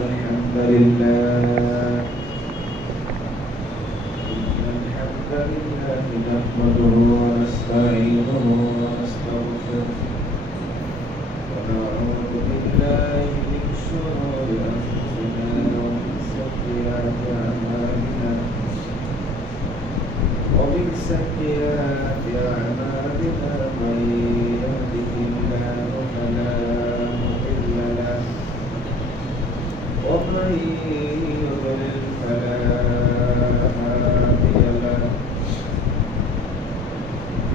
الحمد لله نحمده ونستعينه ونستغفره ونعوذ بالله من شرور أنفسنا ومن سيئات أعمالنا من يهده الله فلا مضل له ومن يضلل فلا هادي له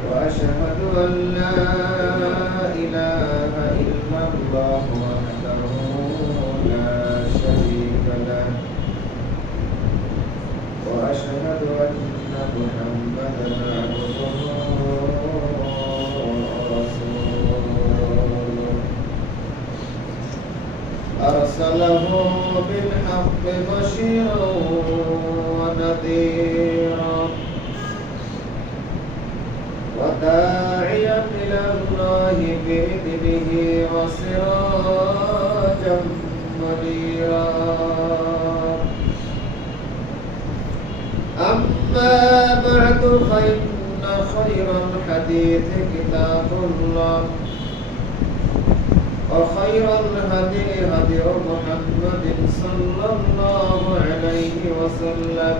وأشهد أن لا إله إلا الله وحده لا شريك له وأشهد أن محمدا عبده ورسوله أرسله بالحق بشيرا ونذيرا وداعيا إلى الله بإذنه وسراجا منيرا أما بعد فإن خير الحديث كتاب الله وخير الهدي هدي محمد صلى الله عليه وسلم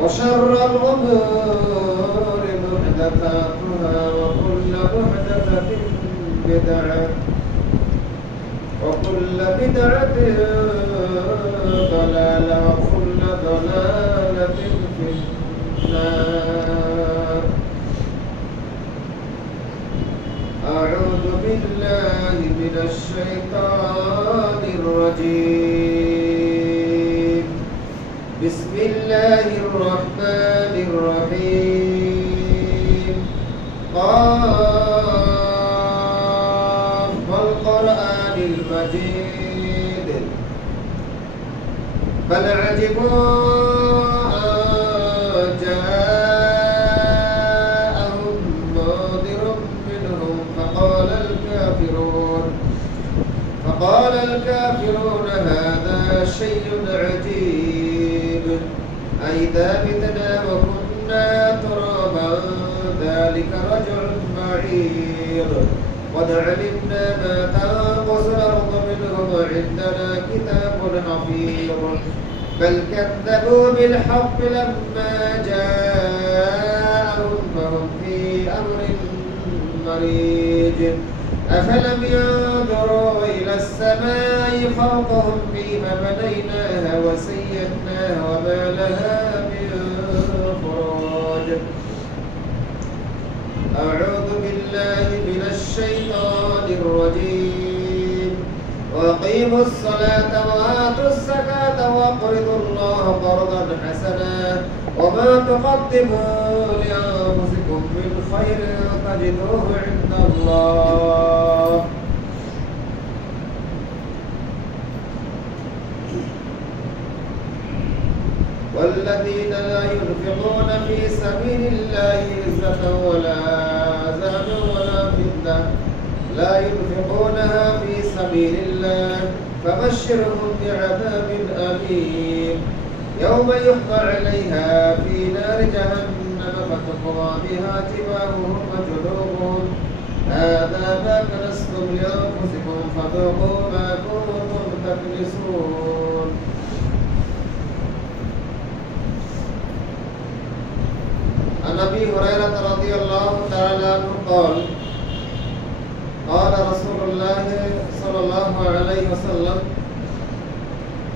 وشر الأمور محدثاتها وكل محدثة بدعة وكل بدعة ضلالة وكل ضلالة في النار أعوذ بالله من الشيطان الرجيم بسم الله الرحمن الرحيم والقرآن المجيد بل عجبوا أن جاءهم منذر منهم فقال الكافرون هذا شيء عجيب أئذا متنا وكنا ترابا ذلك رجع بعيد قد علمنا ما تنقص الأرض منهم وعندنا كتاب حفيظ بل كذبوا بالحق لما جاءهم فهم في أمر مريج أفلم ينظروا إلى السماء فوقهم كيف بنيناها وزيناها وما لها من فروج أعوذ بالله من الشيطان الرجيم وأقيموا الصلاة وآتوا الزكاة وأقرضوا الله قرضا حسنا وما تقدموا لأنفسكم من خير تجدوه عند الله والذين لا ينفقون في سبيل الله عزة ولا أذان ولا فتنة لا ينفقونها في سبيل الله فبشرهم بعذاب أليم يوم يحمى عليها في نار جهنم فتقضى بها جباههم وجنوبهم هذا ما كنزتم لأنفسكم فذوقوا ما كنتم تكنزون عن أبي هريرة رضي الله تعالى عنه قال رسول الله صلى الله عليه وسلم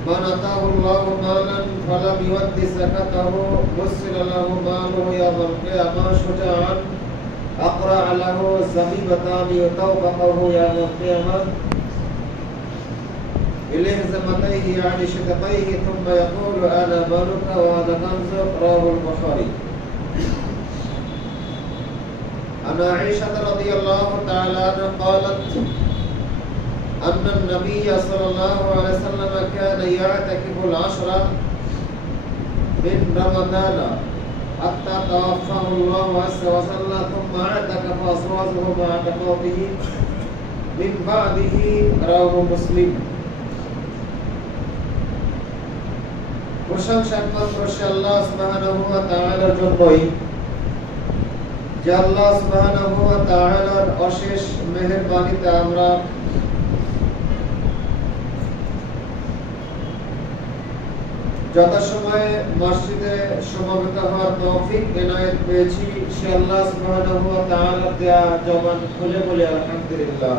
من أتاه الله مالا فلم يؤد زكاته مثل له ماله يوم القيامة شجاعا أقرع له زبيبتان يطوبقه يوم القيامة بلهزمتيه يعني شققيه ثم يقول أنا مالك وأنا كنزك رواه البخاري. عن عائشة رضي الله تعالى عنها قالت أن النبي صلى الله عليه وسلم كان يعتكف العشر من رمضان حتى توفاه الله عز وجل ثم اعتكف أزواجه بعد موته من بعده رواه مسلم. প্রশংসা একমাত্র সে আল্লাহ সুবহানাহু ওয়া তাআলার জন্যই, যে আল্লাহ সুবহানাহু ওয়া তাআলার অশেষ মেহেরবানিতে আমরা যথাসময়ে মসজিদে সমবেত হওয়ার তৌফিক এনায়েত পেয়েছি। সে আল্লাহ সুবহানাহু ওয়া তাআলার দেয়া জবান খুলে বলি আলহামদুলিল্লাহ।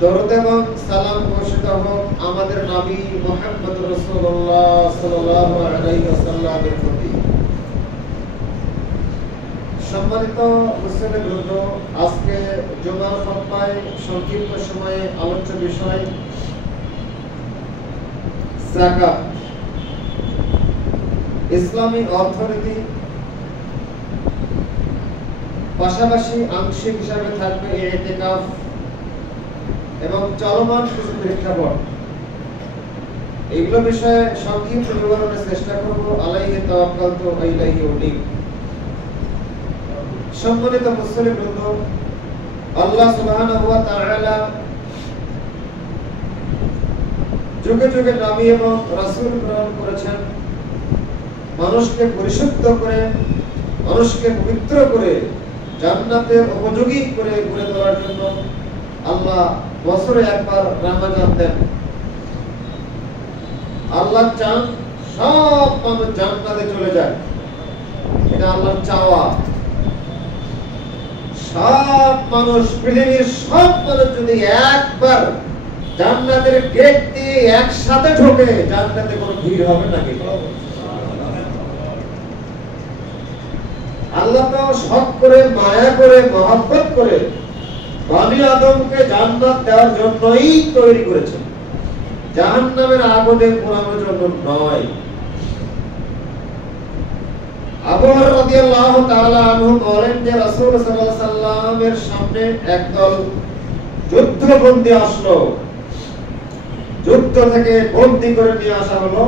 দরুদ এবং সালাম বর্ষিত হোক আমাদের নবী মুহাম্মদ রাসূলুল্লাহ সাল্লাল্লাহু আলাইহি ওয়াসাল্লামের প্রতি। সম্মানিত মুসলিমবৃন্দ, আজকে জুমার খুতবায় সংক্ষিপ্ত সময়ে আলোচ্য বিষয় যাকাত, ইসলামী অর্থনীতি, পাশাপাশি আংশিক হিসাবে থাকবে ইতিকাফ এবং চলমান কিছু প্রেক্ষাপট। এগুলো বিষয়ে সংক্ষিপ্ত বিবরণের চেষ্টা করব। আলাইহি তাওয়াক্কালতু ওয়া ইলাইহি উনীব। সম্মানিত মুসলিমবৃন্দ, আল্লাহ সুবহানাহু ওয়া তাআলা যুগে যুগে নবী এবং রাসূল প্রেরণ করেছেন মানুষকে পরিশুদ্ধ করে, মানুষকে পবিত্র করে, জান্নাতের উপযোগী করে গড়ে তোলার জন্য। আল্লাহ বছরে একবার রমজান দেন। আল্লাহ চান সব মানুষ জান্নাতে চলে যায়, এটা আল্লাহর চাওয়া। সব মানুষ, পৃথিবীর সব মানুষ যদি একবার জান্নাতের গেট দিয়ে একসাথে ঢোকে, জান্নাতে কোনো ভিড় হবে নাকি? আল্লাহ তো শখ করে, মায়া করে, মহব্বত করে বনি আদমকে জান্নাত দেওয়ার জন্যই তৈরি করেছেন, জাহান্নামের আগুনে পোড়ানোর জন্য নয়। আবু হুরায়রা রাদিয়াল্লাহু তাআলা আনহু বলেন যে রাসূল সাল্লাল্লাহু আলাইহি সাল্লামের সামনে একদল যুদ্ধবন্দী আসলো। যুদ্ধ থেকে বন্দী করে নিয়ে আসা হলো।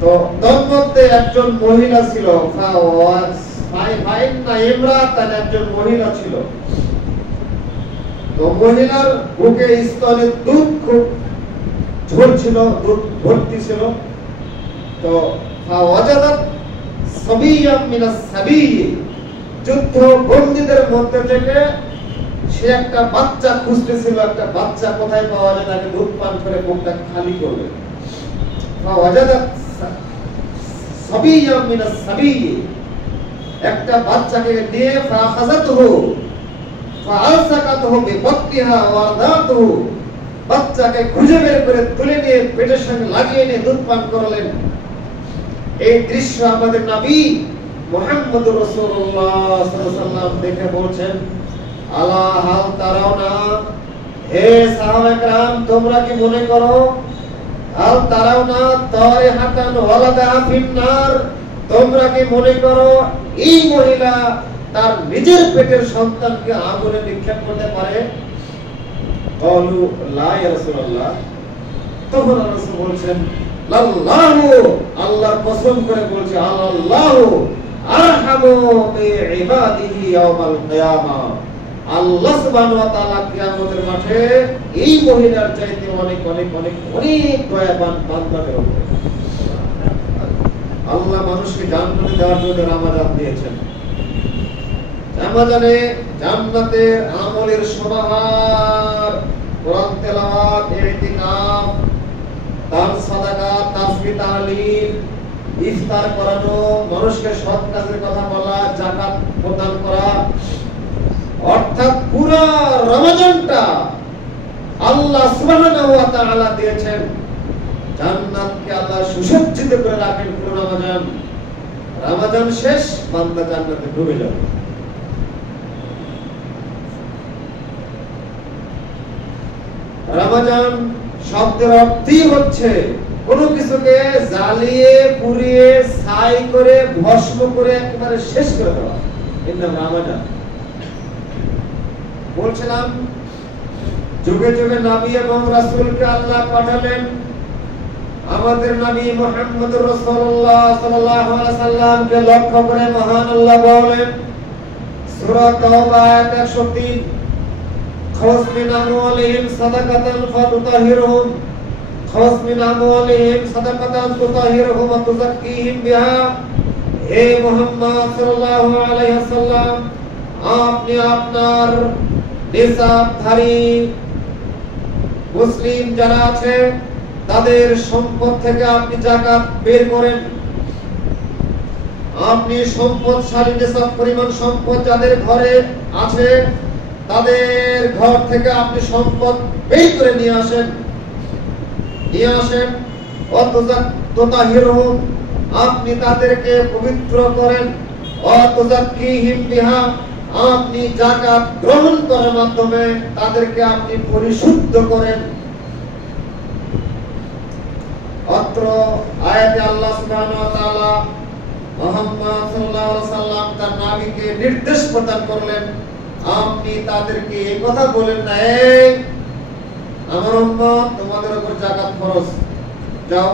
তো তন্মধ্যে একজন মহিলা ছিল, একজন মহিলা ছিল। তো মহিলার বুকে স্তনে দুধ খুব ঝরছিল, দুধ ভর্তি ছিল। তো যুদ্ধ বন্দীদের মধ্যে থেকে সে একটা বাচ্চা খুঁজতেছিল, একটা বাচ্চা কোথায় পাওয়া যায় তাকে দুধ পান করে বুকটা খালি করবে। একটা বাচ্চাকে নিয়ে বাচ্চাকে খুঁজে বের করে তুলে নিয়ে পেটের সঙ্গে লাগিয়ে নিয়ে দুধ পান করালেন। এই দৃশ্য আমাদের নবী মুহাম্মদুর রাসূলুল্লাহ সাল্লাল্লাহু আলাইহি ওয়াসাল্লাম দেখে বলছেন, আলা হাল তারাউনা, হে সাহাবায়ে কেরাম, তোমরা কি মনে করো, হাল তারাউনা তারিহাতান ওয়ালাদা ফিন্নার, তোমরা কি মনে করো এই মহিলা তার নিজের পেটের সন্তানকে আগুনে নিক্ষেপ করতে পারে? ক্বালু লা ইয়া রাসূলুল্লাহ। তখন রাসূল বলছেন, লাল্লাহু, আল্লাহর কসম করে বলছি, আল্লাহু আরহামু বিইবাদিহি ইয়াওমাল কিয়ামা, আল্লাহ সুবহানাহু ওয়া তাআলা কিয়ামতের মাঠে এই মহিলার চাইতে অনেক অনেক অনেক অনেক দয়াবান বান্দাদের উপরে। আল্লাহ মানুষকে জান্নাতে দেওয়ার জন্য রমজান দিয়েছেন। রমজানে জান্নাতের আমলের সমাহার, কোরআন তেলাওয়াত, ইতিকাফ, দান সাদাকা, তাসবিহ তাহলিল, ইফতার করানো, মানুষকে সৎ কাজের কথা বলা, যাকাত প্রদান করা, অর্থাৎ পুরো রমজানটা আল্লাহ সুবহানাহু ওয়া তাআলা দিয়েছেন। জান্নাতকে আল্লাহ সুসজ্জিত করে রাখেন পুরো রমজান। রমজান শেষ, বান্দা জান্নাতে ঢুকে যাবে। রমজান শব্দের অর্থই হচ্ছে কোনো কিছুকে জ্বালিয়ে পুড়িয়ে ছাই করে ভস্ম করে একেবারে শেষ করে দেওয়া, এর নাম রমজান। বলছিলাম যুগে যুগে নবী এবং রাসূলকে আল্লাহ পাঠালেন। আমাদের নবী মুহাম্মদুর রাসূলুল্লাহ সাল্লাল্লাহু আলাইহি সাল্লামকে লক্ষ্য করে মহান আল্লাহ বলেন, সূরা তাওবা আয়াত 103, খুয মিন আমওয়ালিহিম সাদাকাতান ফাতুতাহিরুহুম খাস মিন আমওয়ালিহিম সাদাকাতান তুতাহিরুহুম ওয়া তুযাক্কিহিম বিহা। হে মুহাম্মদ সাল্লাল্লাহু আলাইহি ওয়াসাল্লাম, আপনি আপনার নিসাবধারী মুসলিম যারা আছে তাদের সম্পদ থেকে আপনি যাকাত বের করেন। আপনি সম্পদশালী নিসাব পরিমাণ সম্পদ যাদের ঘরে আছে তাদের ঘর থেকে আপনি সম্পদ বের করে নিয়ে আসেন। অতুযাক্কিহিম, আপনি তাদেরকে পবিত্র করেন। অতুযাক্কিহিম বিহা, আপনি যাকাত গ্রহণ করার মাধ্যমে তাদেরকে আপনি পরিশুদ্ধ করেন। অত্র আয়াতে আল্লাহ সুবহানাহু ওয়া তাআলা মুহাম্মদ সাল্লাল্লাহু আলাইহি ওয়াসাল্লাম তার নবীকে নির্দেশ প্রদান করলেন, আপনি তাদেরকে এই কথা বলেন না, এই আমার উম্মত তোমাদের উপর যাকাত ফরজ, যাও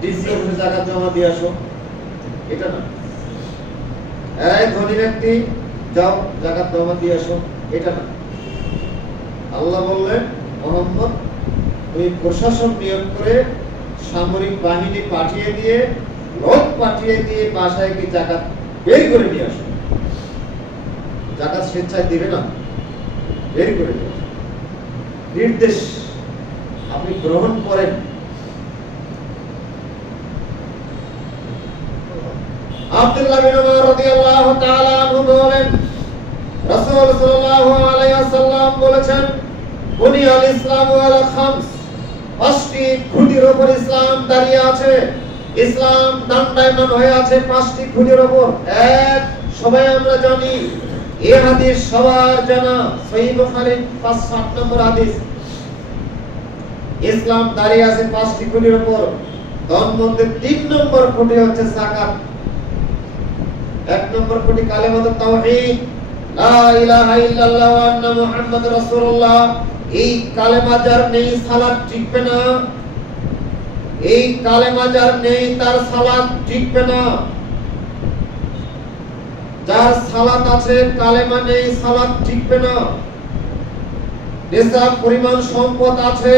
ডিসি অফিসে যাকাত জমা দিয়ে আসো, এটা না। এই ধনী ব্যক্তি যাও যাকাত জমা দিয়ে আসো, এটা না। আল্লাহ বললেন, মুহাম্মদ তুমি প্রশাসন নিয়োগ করে সামরিক বাহিনী পাঠিয়ে দিয়ে, লোক পাঠিয়ে দিয়ে বাসায় কি যাকাত বের করে নিয়ে আসো। যাকাত স্বেচ্ছায় দিবে না, বের করে নিয়ে আসো। নির্দেশ আপনি গ্রহণ করেন। আব্দুল্লাহ বিন উমর রাদিয়াল্লাহু তাআলা আনহু বলেন, রাসূল সাল্লাল্লাহু আলাইহি ওয়াসাল্লাম বলেছেন, বুনিয়াল ইসলামু আলা খামস, পাঁচটি খুঁটির উপর ইসলাম দাঁড়িয়ে আছে। ইসলাম দণ্ডায়মান হয়ে আছে পাঁচটি খুঁটির উপর। এক, সবাই আমরা জানি, এই হাদিস সবার জানা, সহিহ বুখারীর ৫৬ নম্বর হাদিস। ইসলাম দাঁড়িয়ে আছে পাঁচটি খুঁটির উপর। তার মধ্যে ৩ নম্বর খুঁটি হচ্ছে যাকাত। ১ নম্বর খুঁটি কালেমাতুত তাওহীদ, লা ইলাহা ইল্লাল্লাহু ওয়া আন্না মুহাম্মাদুর রাসূলুল্লাহ। এই কালেমা যার নেই সালাত টিকবে না। এই কালেমা যার নেই তার সালাত টিকবে না। যার সালাত আছে কালেমা নেই, সালাত টিকবে না। নিসাব পরিমাণ সম্পদ আছে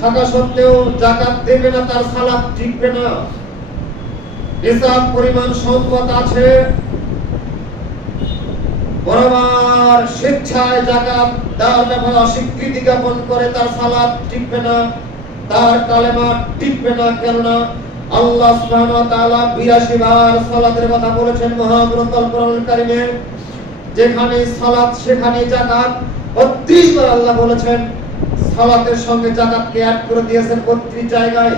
থাকা সত্ত্বেও যাকাত দেবে না, তার সালাত টিকবে না। নিসাব পরিমাণ সম্পদ আছে, বরাবর স্বেচ্ছায় যাকাত দেওয়ার ব্যাপারে অস্বীকৃতি জ্ঞাপন করে, তার সালাত টিকবে না, তার কালেমা টিকবে না। কেননা আল্লাহ সুবহানাহু ওয়া তাআলা ৮২ বার সালাতের কথা বলেছেন মহাগ্রন্থ আল কোরআনুল কারীমে। যেখানে সালাত সেখানে যাকাত। ৩২ বার আল্লাহ বলেছেন, সালাতের সঙ্গে যাকাতকে অ্যাড করে দিয়েছেন ৩২ জায়গায়।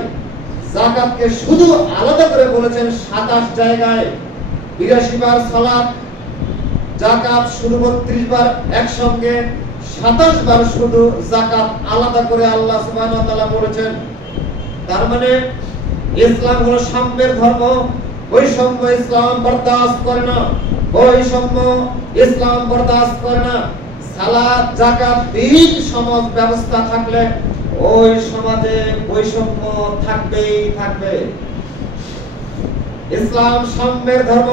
যাকাতকে শুধু আলাদা করে বলেছেন ২৭ জায়গায়। ৮২ বার সালাত, যাকাত শুধু ৩২ বার একসঙ্গে, ২৭ বার শুধু যাকাত আলাদা করে আল্লাহ সুবহানাহু ওয়া তাআলা বলেছেন। তার মানে ইসলাম হলো সাম্যের ধর্ম। বৈষম্য ইসলাম বরদাস্ত করে না। বৈষম্য ইসলাম বরদাস্ত করে না। সালাত, যাকাত, দিন সমাজ ব্যবস্থা থাকলে ওই সমাজে বৈষম্য থাকবেই থাকবে। ইসলাম সাম্যের ধর্ম।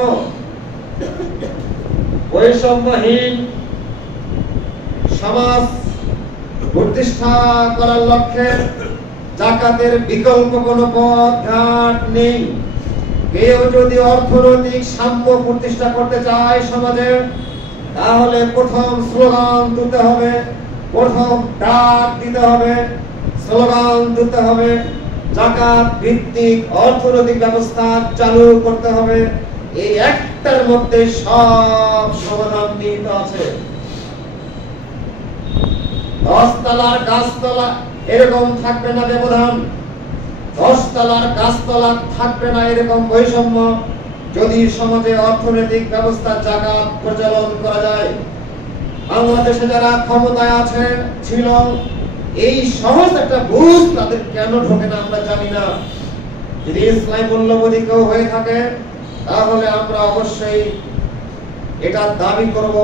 বৈষম্যহীন সমাজ প্রতিষ্ঠা করার লক্ষ্যে যাকাতের বিকল্প কোনো পথ ঘাট নেই। কেউ যদি অর্থনৈতিক সাম্য প্রতিষ্ঠা করতে চায় সমাজে, তাহলে প্রথম স্লোগান দিতে হবে, প্রথম ডাক দিতে হবে, স্লোগান দিতে হবে, যাকাত ভিত্তিক অর্থনৈতিক ব্যবস্থা চালু করতে হবে। এই একটার মধ্যে সব সমাধান নিহিত আছে। 10 তলার গাছতলা এরকম থাকবে না ব্যবধান। 10 তলার গাছতলা থাকবে না এরকম বৈষম্য, যদি সমাজে অর্থনৈতিক ব্যবস্থা যাকাত প্রচলন করা যায়। বাংলাদেশে যারা ক্ষমতায় আছে ছিল, এই সহজ একটা বুঝ তাদের কেন ঢোকে না আমরা জানি না। যদি ইসলামী মূল্যবোধী কেউ হয়ে থাকে, তাহলে আমরা অবশ্যই এটা দাবি করব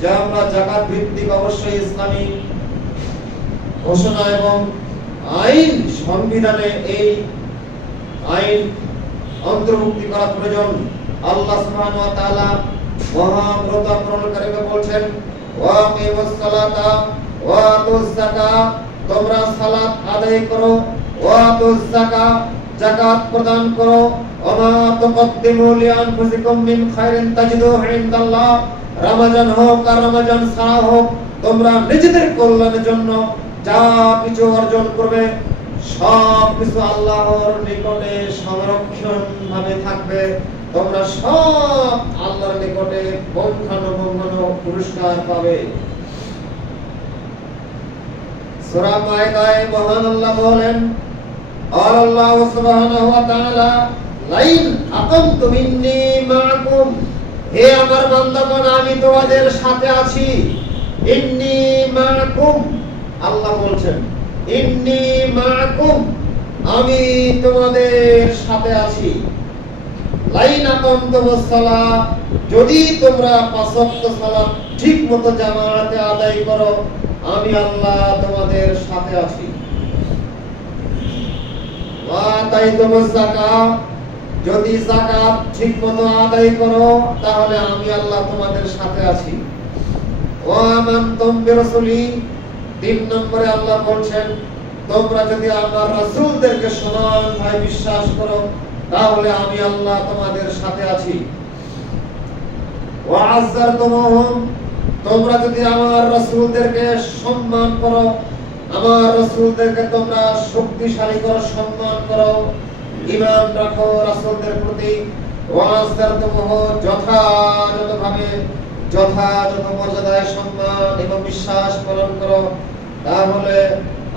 যে আমরা যাকাত ভিত্তিক অবশ্যই ইসলামী ঘোষণা এবং আইন, সংবিধানে এই আইন অন্তর্ভুক্তি করা প্রয়োজন। আল্লাহ সুবহানাহু ওয়া তাআলা মহাগ্রন্থ আল কোরআনুল কারীমে বলছেন, ওয়া আকিমুস সালাতা ওয়া আতুজ যাকাত, তোমরা সালাত আদায় করো ওয়া আতুজ যাকাত, যাকাত প্রদান করো। ওমা তুকদ্দিমু লিআনফুসিকুম মিন খায়রিন তাজিদুহু ইনদাল্লাহ, রমজান হোক আর রমজান ছাড়া হোক, তোমরা নিজেদের কল্যাণের জন্য যা কিছু অর্জন করবে সব কিছু আল্লাহর নিকটে সংরক্ষণ ভাবে থাকবে। তোমরা সব আল্লাহর নিকটে পৌঁছানো পুরস্কার পাবে। সূরা মায়েদায় মহান আল্লাহ বলেন, আল্লাহ সুবহানাহু ওয়া তাআলা লাইন আকামতুম ইন্নী মাআকুম, হে আমার বান্দাগণ আমি তোমাদের সাথে আছি। ইন্নী মাআকুম, আল্লাহ বলছেন ইন্নী মাআকুম, আমি তোমাদের সাথে আছি। লাইন আকামতুমুস সালাহ, যদি তোমরা পাঁচ ওয়াক্ত সালাত ঠিকমতো জামাতে আদায় করো আমি আল্লাহ তোমাদের সাথে আছি। ওয়া আতাইতুমুজ যাকাত, যদি যাকাত ঠিকমতো আদায় করো তাহলে আমি আল্লাহ তোমাদের সাথে আছি। ওয়া আমানতুম বিরাসূলি, 3 নম্বরে আল্লাহ বলছেন তোমরা যদি আমার রাসূলদেরকে সমানভাবে বিশ্বাস করো তাহলে আমি আল্লাহ তোমাদের সাথে আছি। ওয়া আযারতুমুহুম, তোমরা যদি আমার রাসূলদেরকে সম্মান করো, আমার রাসূলদেরকে তোমরা শক্তিশালী করো, সম্মান করো, ঈমান রাখো রাসূলদের প্রতি। ওয়া আযারতুমুহু, যথাযথভাবে যথাযথ মর্যাদায় সম্মান এবং বিশ্বাস পালন করো, তাহলে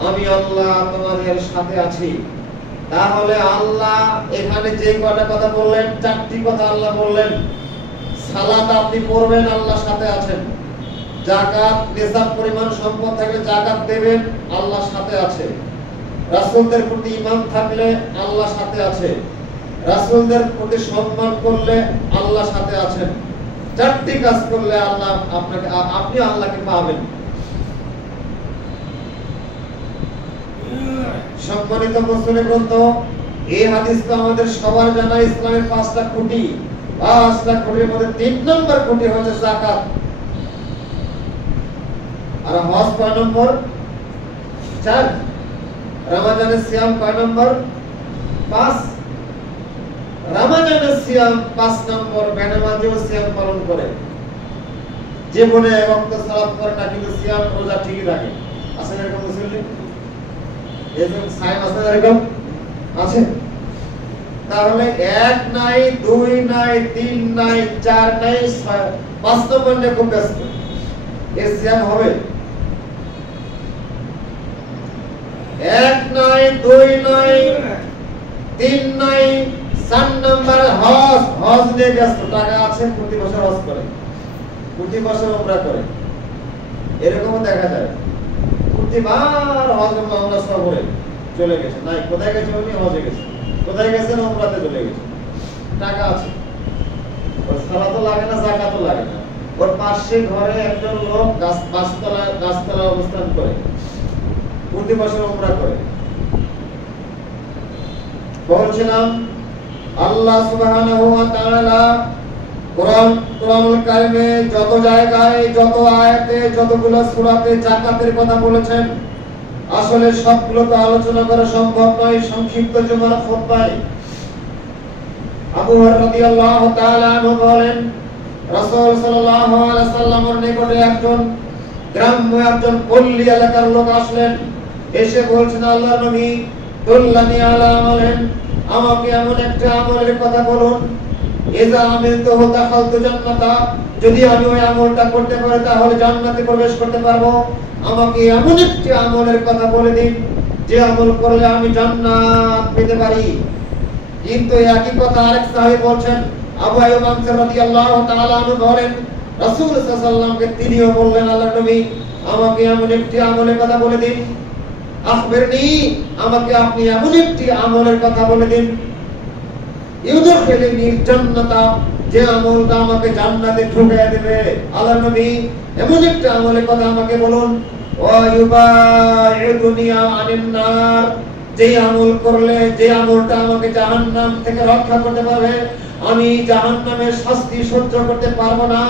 আমি আল্লাহ তোমাদের সাথে আছি। তাহলে আল্লাহ এখানে যে কয়টা কথা বললেন, 4টি কথা আল্লাহ বললেন। সালাত আপনি পড়বেন, আল্লাহর সাথে আছেন। যাকাত, নিসাব পরিমাণ সম্পদ থাকলে যাকাত দেবেন, আল্লাহর সাথে আছে। রাসূলদের প্রতি ঈমান থাকলে আল্লাহর সাথে আছে। রাসূলদের প্রতি সম্মান করলে আল্লাহর সাথে আছেন। 4টি কাজ করলে আল্লাহ আপনাকে, আপনি আল্লাহকে পাবেন। সম্মানিত মুসলিম বন্ধু, এই হাদিসটা আমাদের সবার জানা। ইসলামের 5টা খুঁটি, 5টা খুঁটির মধ্যে 3 নম্বর খুঁটি হচ্ছে যাকাত। আর হজ কয় নম্বর? 4। রমজানের সিয়াম কয় নম্বর? 5। রমজানের সিয়াম 5 নম্বর। বেনামাজিও সিয়াম পালন করে, জীবনে এক ওয়াক্ত সালাত করে না, কিন্তু সিয়াম রোজা ঠিকই থাকে। আছে না এরকম মুসলিম? এরকম সাইম আছে না এরকম? আছে। তাহলে 1 নাই, 2 নাই, 3 নাই, 4 নাই, 5 নম্বর নিয়ে খুব ব্যস্ত। এর সিয়াম হবে? 1 নাই, 2 নাই, 3 নাই, 4 নম্বর হজ। হজ নিয়ে ব্যস্ত, টাকা আছে, প্রতি বছর হজ করে, প্রতি বছর উমরা করে। এরকমও দেখা যায় প্রতিবার হজ মামলা সফরে চলে গেছে। নাই, কোথায় গেছে? উনি হজে গেছে। কোথায় গেছেন? উমরাতে চলে গেছে। টাকা আছে, ওর সালাতও লাগে না, যাকাতও লাগে না। ওর পাশে ঘরে একজন লোক গাছতলা অবস্থান করে, প্রতি বছর উমরা করে। বলছিলাম আল্লাহ সুবহানাহু ওয়া তাআলা কোরআনুল কারিমে যত জায়গায়, যত আয়াতে, যতগুলো সূরাতে যাকাতের কথা বলেছেন, আসলে সবগুলো তো আলোচনা করা সম্ভব নয় সংক্ষিপ্ত জুমার খুতবায়। আবু হুরায়রা রাদিয়াল্লাহু তাআলা আনহু বলেন, রাসূল সাল্লাল্লাহু আলাইহি সাল্লামের নিকটে একজন গ্রাম্য, একজন পল্লী এলাকার লোক আসলেন। এসে বলছেন, আল্লাহর নবী, দুল্লানি আলা আমালিন, আমাকে এমন একটা আমলের কথা বলুন, ইযা আমিলতুহু দাখালতু জান্নাতা, যদি আমি ওই আমলটা করতে পারি তাহলে জান্নাতে প্রবেশ করতে পারবো। আমাকে এমন একটি আমলের কথা বলে দিন যে আমল করলে আমি জান্নাত পেতে পারি। কিন্তু একই কথা আরেক সাহাবী বলছেন, আবু আইয়ুব আনসারী রাদিয়াল্লাহু তাআলা আনহু বলেন, রাসূল সাল্লাল্লাহু আলাইহি ওয়াসাল্লামকে তিনিও বললেন, আল্লাহর নবী, আমাকে এমন একটি আমলের কথা বলে দিন। আখবিরনি, আমাকে আপনি এমন একটি আমলের কথা বলে দিন, ইউদখিলুনি জান্নাতা, যে আমলটা আমাকে জান্নাতে ঢুকিয়ে দেবে। আল্লাহর নবী, এমন একটা আমলের কথা আমাকে বলুন, ওয়া ইউবাইদুনি আনিন নার, যে আমল করলে, যে আমলটা আমাকে জাহান্নাম থেকে রক্ষা করতে পারবে, আমি জাহান্নামের শাস্তি সহ্য করতে পারবো না।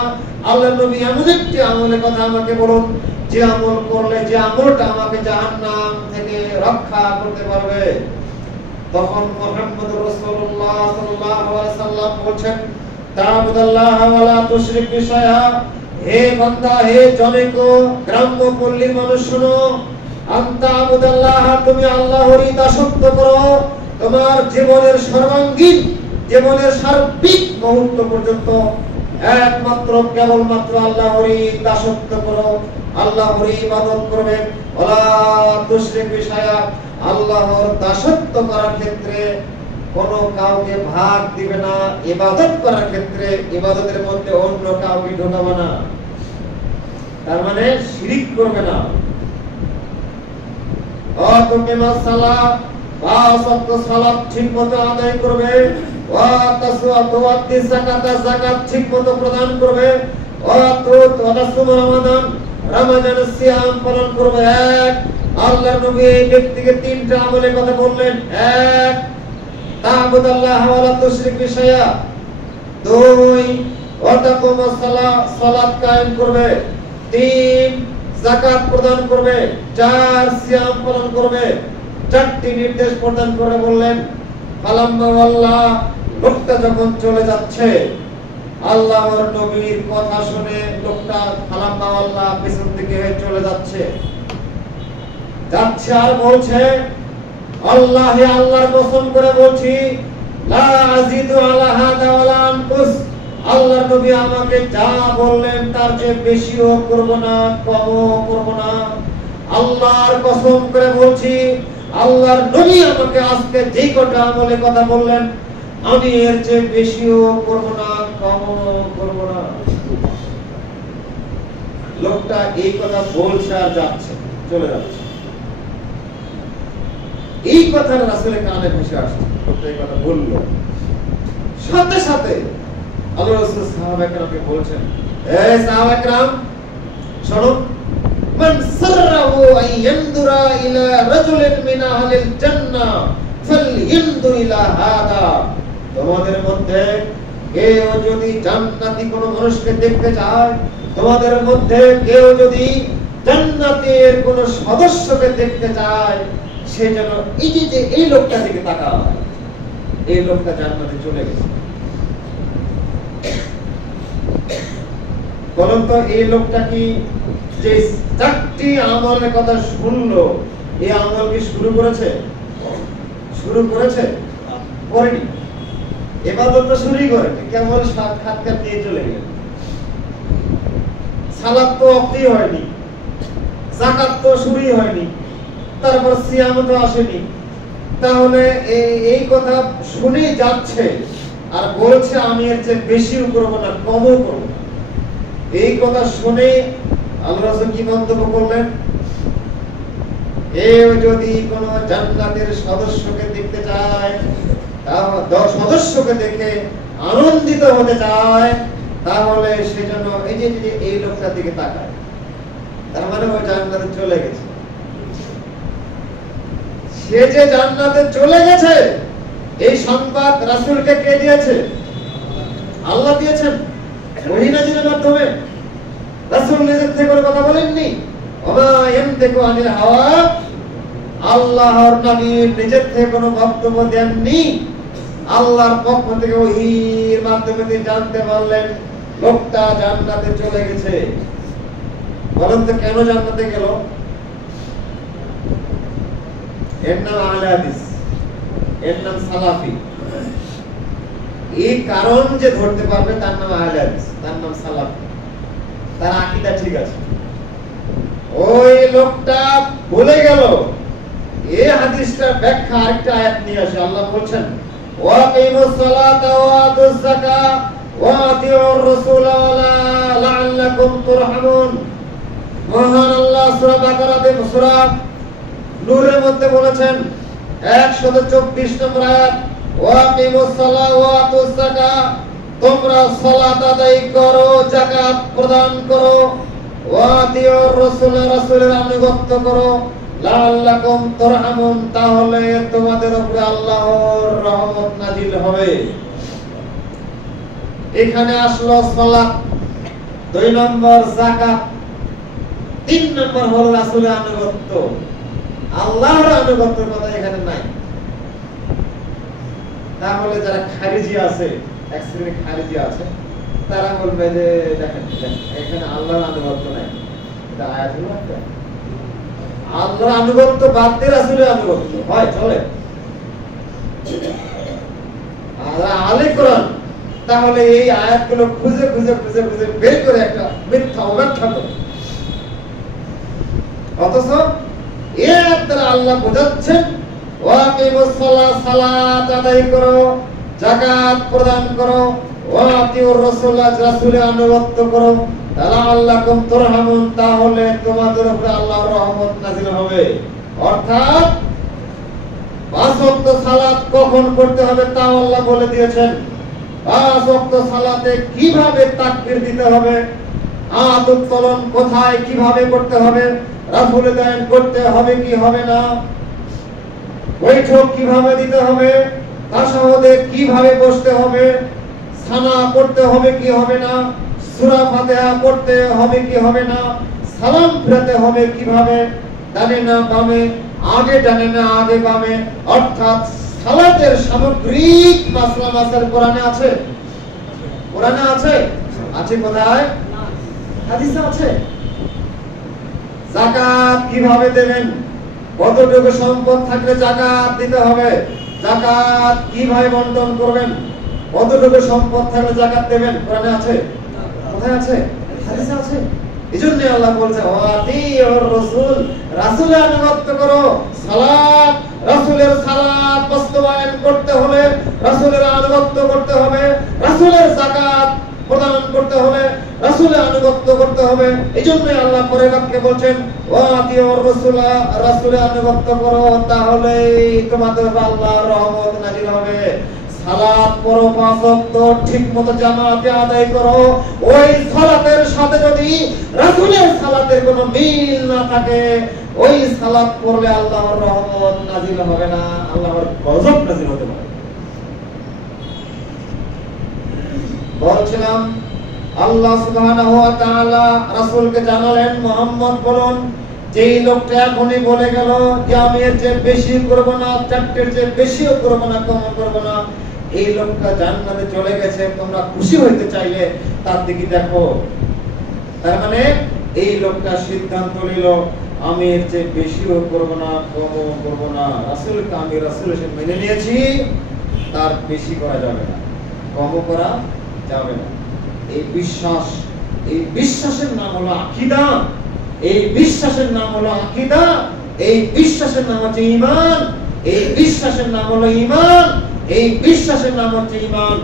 আল্লাহর নবী, এমন একটি আমলের কথা আমাকে বলুন যে আমল করলে যে আমলটা আমাকে জাহান্নাম থেকে রক্ষা করতে পারবে। তখন মুহাম্মদ রাসূলুল্লাহ সাল্লাল্লাহু আলাইহি সাল্লাম বলেন, তা'বুদাল্লাহ ওয়া লা তুশরিক বিশাইআ, হে বান্দা, হে জনৈক গ্রাম্য পল্লীর মানুষ শুনো, আনতা'বুদাল্লাহ, তুমি আল্লাহরই দাসত্ব করো, তোমার জীবনের সর্বাঙ্গীন, জীবনের সার্বিক মুহূর্ত পর্যন্ত একমাত্র কেবলমাত্র আল্লাহরই দাসত্ব করো, আল্লাহরই ইবাদত করবে। ওয়ালা তুশরিক বিশাইআ, আল্লাহর দাসত্ব করার ক্ষেত্রে কোনো কাউকে ভাগ দিবে না, ইবাদত করার ক্ষেত্রে ইবাদতের মধ্যে অন্য কাউকে ঢোকাবে না, তার মানে শিরিক করবে না। অতুকিমাস সালাত, পাঁচ ওয়াক্ত সালাত ঠিকমতো আদায় করবে, ওয়া তাসওয়াতু ওয়া যাকাত, যাকাত ঠিকমতো প্রদান করবে, ওয়া তাসুম রমাদান, রমজানের সিয়াম পালন করবে। এক, আল্লাহর নবী এই ব্যক্তিকে তিনটা আমলের কথা বললেন। এক, তা'বুদাল্লাহ ওয়া লা তুশরিক বিশাইআ। দুই, ওয়া তাকুমুস সালাত, সালাত কায়েম করবে। তিন, যাকাত প্রদান করবে। চার, সিয়াম পালন করবে। চারটি নির্দেশ প্রদান করে বললেন, ফালাম্মা ওয়াল্লাহ, লোকটা যখন চলে যাচ্ছে, আল্লাহর নবীর কথা শুনে লোকটা ফালাম্মা ওয়াল্লাহ পেছন দিকে চলে যাচ্ছে আর বলছে, আল্লাহে, আল্লাহর কসম করে বলছি, লা আযিদু আলা হাদা ওয়ালা আনকুস, আল্লাহর নবী আমাকে যা বললেন তার চেয়ে বেশিও করব না, কমও করব না। আল্লাহর কসম করে বলছি, আল্লাহর নবী আমাকে আজকে যে কটা আমলের কথা বললেন, আমি এর চেয়ে বেশিও করব না, কমও করব না। লোকটা এই কথা বলছে আর যাচ্ছে, চলে যাচ্ছে। এই কথা রাসূলের কানে ভেসে আসছে, লোকটা এই কথা বলল, সাথে সাথে আল্লাহর রাসূল সাহাবায়ে কেরামকে বলছেন, এই সাহাবায়ে কেরাম শোনো, মান সাররাহু আন ইয়ানদুরা ইলা রাজুলিন মিন আহলিল জান্নাহ ফালইয়ানদুর ইলা হাদা, তোমাদের মধ্যে কেউ যদি জান্নাতি কোনো মানুষকে দেখতে চায়, তোমাদের মধ্যে কেউ যদি জান্নাতের কোনো সদস্যকে দেখতে চায়, সে যেন এই লোকটা দিকে তাকায়। এই লোকটা জান্নাতে চলে গেছে। বলুন তো, এই লোকটা কি যে চারটি আমলের কথা শুনলো, এই আমল কি শুরু করেছে? শুরু করেছে? করেনি। ইবাদত তো শুরুই করেনি, কেবল সাক্ষাৎকার দিয়ে চলে গেল। সালাত তো অক্তই হয়নি, যাকাত তো শুরুই হয়নি, তারপর সিয়াম তো আসেনি। তাহলে এই কথা শুনে যাচ্ছে আর বলছে, আমি এর চেয়ে বেশিও করব না, কমও করব না। এই কথা শুনে আল্লাহর রাসূল কি মন্তব্য করলেন? কেউ যদি কোন জান্নাতের সদস্যকে দেখতে চায়, সদস্যকে দেখে আনন্দিত হতে চায়, তাহলে সেজন্য এই লোকটার দিকে তাকায়। তার মানে ও জান্নাতে চলে গেছে। সে যে জান্নাতে চলে গেছে, এই সংবাদ রাসূলকে কে দিয়েছে? আল্লাহ দিয়েছেন ওহী নাযিলের মাধ্যমে। রাসূল নিজের থেকে কোনো কথা বলেননি। ওমা ইয়ানতিকু আনিল হাওয়া, আল্লাহর নবী নিজের থেকে কোনো বক্তব্য দেননি। আল্লাহর পক্ষ থেকে ওহীর মাধ্যমে তিনি জানতে পারলেন লোকটা জান্নাতে চলে গেছে। বলেন তো কেন জান্নাতে গেল? এর নাম আহলে হাদিস, এর নাম সালাফি। এই কারণ যে ধরতে পারবে তার নাম আহলে হাদিস, তার নাম সালাফি, তার আকীদা ঠিক আছে। ওই লোকটা ভুলে গেল। এই হাদিসটার ব্যাখ্যা আরেকটা আয়াত নিয়ে আসে। আল্লাহ বলছেন, ওয়াকিমুস সালাতা ওয়া আতুজ যাকাত ওয়া আতিউর রাসূল লাআল্লাকুম তুরহামুন। মহান আল্লাহ সূরা বাকারাতে, সূরা নূরের মধ্যে বলেছেন 124 নম্বর আয়াত, ওয়াকিমুস সালাতা ওয়া আতুজ যাকাত, তোমরা সালাত আদায় করো, যাকাত প্রদান করো, ওয়া আতিউর রাসূল, রাসূলের আনুগত্য করো, লাআল্লাকুম তুরহামুন, তাহলে তোমাদের উপরে আল্লাহর রহমত নাজিল হবে। এখানে আসলো সালাত। 2 নম্বর যাকাত। তিন নম্বর হলো রাসূলের আনুগত্য। আল্লাহর আনুগত্যের কথা এখানে নাই। তাহলে যারা খারিজি আছে, এক শ্রেণীর খারিজি আছে, তারা বলবে যে দেখেন এখানে আল্লাহর আনুগত্য নাই। এটা আয়াত হলো একটা। আল্লাহর আনুগত্য বাদ দিয়ে রাসূলের আনুগত্য হয়, চলে? আলে কোরআন তাহলে এই আয়াতগুলো খুঁজে খুঁজে খুঁজে খুঁজে বের করে একটা মিথ্যা অব্যাখ্যা করে। অথচ এই আয়াত দ্বারা আল্লাহ বোঝাচ্ছেন ওয়াকিমুস সালাত, সালাত আদায় করো, যাকাত প্রদান করো, ওয়াতিউর রাসূলা, রাসূলের আনুগত্য করো, লাআল্লাকুম তুরহামুন, তাহলে তোমাদের উপরে আল্লাহর রহমত নাযিল হবে। অর্থাৎ পাঁচ ওয়াক্ত সালাত কখন করতে হবে তা আল্লাহ বলে দিয়েছেন। পাঁচ ওয়াক্ত সালাতে কিভাবে তাকবীর দিতে হবে, হাত উত্তোলন কোথায় কিভাবে করতে হবে, রাসূলের দান করতে হবে কি হবে না, বৈঠক কিভাবে দিতে হবে, তাশাহুদে কিভাবে বসতে হবে, সানা পড়তে হবে কি হবে না, সূরা ফাতিহা পড়তে হবে কি হবে না, সালাম ফেরাতে হবে কিভাবে, ডানে না বামে, আগে ডানে না আগে বামে, অর্থাৎ সালাতের সামগ্রিক মাসলা মাসাল কোরআনে আছে। কোরআনে আছে? আছে কোথায়? হাদিসে আছে। যাকাত কিভাবে দেবেন, কতটুকু সম্পদ থাকলে যাকাত দিতে হবে, যাকাত কিভাবে বন্টন করবেন, কতটুকু সম্পদ থাকলে যাকাত দেবেন, কোরআনে আছে? কোথায় আছে? হাদিসে আছে। এজন্য আল্লাহ বলছে ওয়াতিউর রাসূল, রাসূলের আনুগত্য করো। সালাত, রাসূলের সালাত বাস্তবায়ন করতে হলে রাসূলের আনুগত্য করতে হবে, রাসূলের যাকাত প্রদান করতে হবে, রাসূলের আনুগত্য করতে হবে। এজন্য আল্লাহ পরে বাক্যে বলছেন ওয়াতিউর রাসূলা, রাসূলের আনুগত্য করো, তাহলে তোমাদের উপর আল্লাহর রহমত নাযিল হবে। সালাত পড়ো, পাঁচ ওয়াক্ত ঠিকমতো জামাতে আদায় করো। ওই সালাতের সাথে যদি রাসূলের সালাতের কোনো মিল না থাকে, ওই সালাত পড়লে আল্লাহর রহমত নাযিল হবে না, আল্লাহর গজব নাযিল হতে পারে। বলছিলাম আল্লাহ সুবহানাহু ওয়া তাআলা রাসূলকে জানালেন মুহাম্মদ বলুন, যেই লোকটা এখনই বলে গেল যে আমি এর চেয়ে বেশি করব না, চারটের চেয়ে বেশিও করব না, কম করব না, এই লোকটা জান্নাতে চলে গেছে, তোমরা খুশি হইতে চাইলে তার দিকে দেখো। তার মানে এই লোকটা সিদ্ধান্ত নিল আমি এর চেয়ে বেশিও করব না, কমও করব না। রাসূলকে আমি রাসূল হিসেবে মেনে নিয়েছি, তার বেশি করা যাবে না, কমও করা যাবে না। এই বিশ্বাস, এই বিশ্বাসের নাম হলো আকীদা। এই বিশ্বাসের নাম হলো আকীদা, এই বিশ্বাসের নাম হচ্ছে ঈমান, এই বিশ্বাসের নাম হলো ঈমান, এই বিশ্বাসের নাম হচ্ছে ঈমান।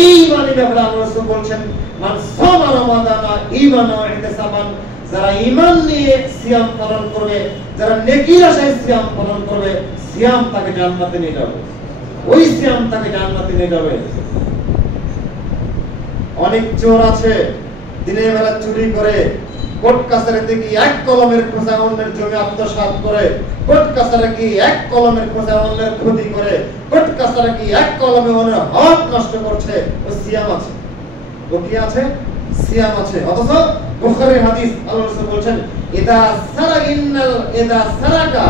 এই ঈমানের ব্যাপারে আল্লাহ রাসূল বলেন মান সামা রমাদানা ঈমানান ওয়া ইহতিসাবান, যারা ঈমান নিয়ে সিয়াম পালন করবে, যারা নেকির আশায় সিয়াম পালন করবে, সিয়াম তাকে জান্নাতে নিয়ে যাবে, ওই সিয়াম তাকে জান্নাতে নিয়ে যাবে। অনেক চোর আছে দিনের বেলা চুরি করে, কোর্ট কাছারিতে কি এক কলমের খোঁজা অন্যের জমি আত্মসাৎ করে, কোর্ট কাছারি কি এক কলমের খোঁজা অন্যের ক্ষতি করে, কোর্ট কাছারি কি এক কলমে অন্যের হক নষ্ট করছে, ও সিয়াম আছে, ও কি আছে? সিয়াম আছে। অথচ বুখারীর হাদিস আল্লাহ রাসূল বলেন ইদা সারাকা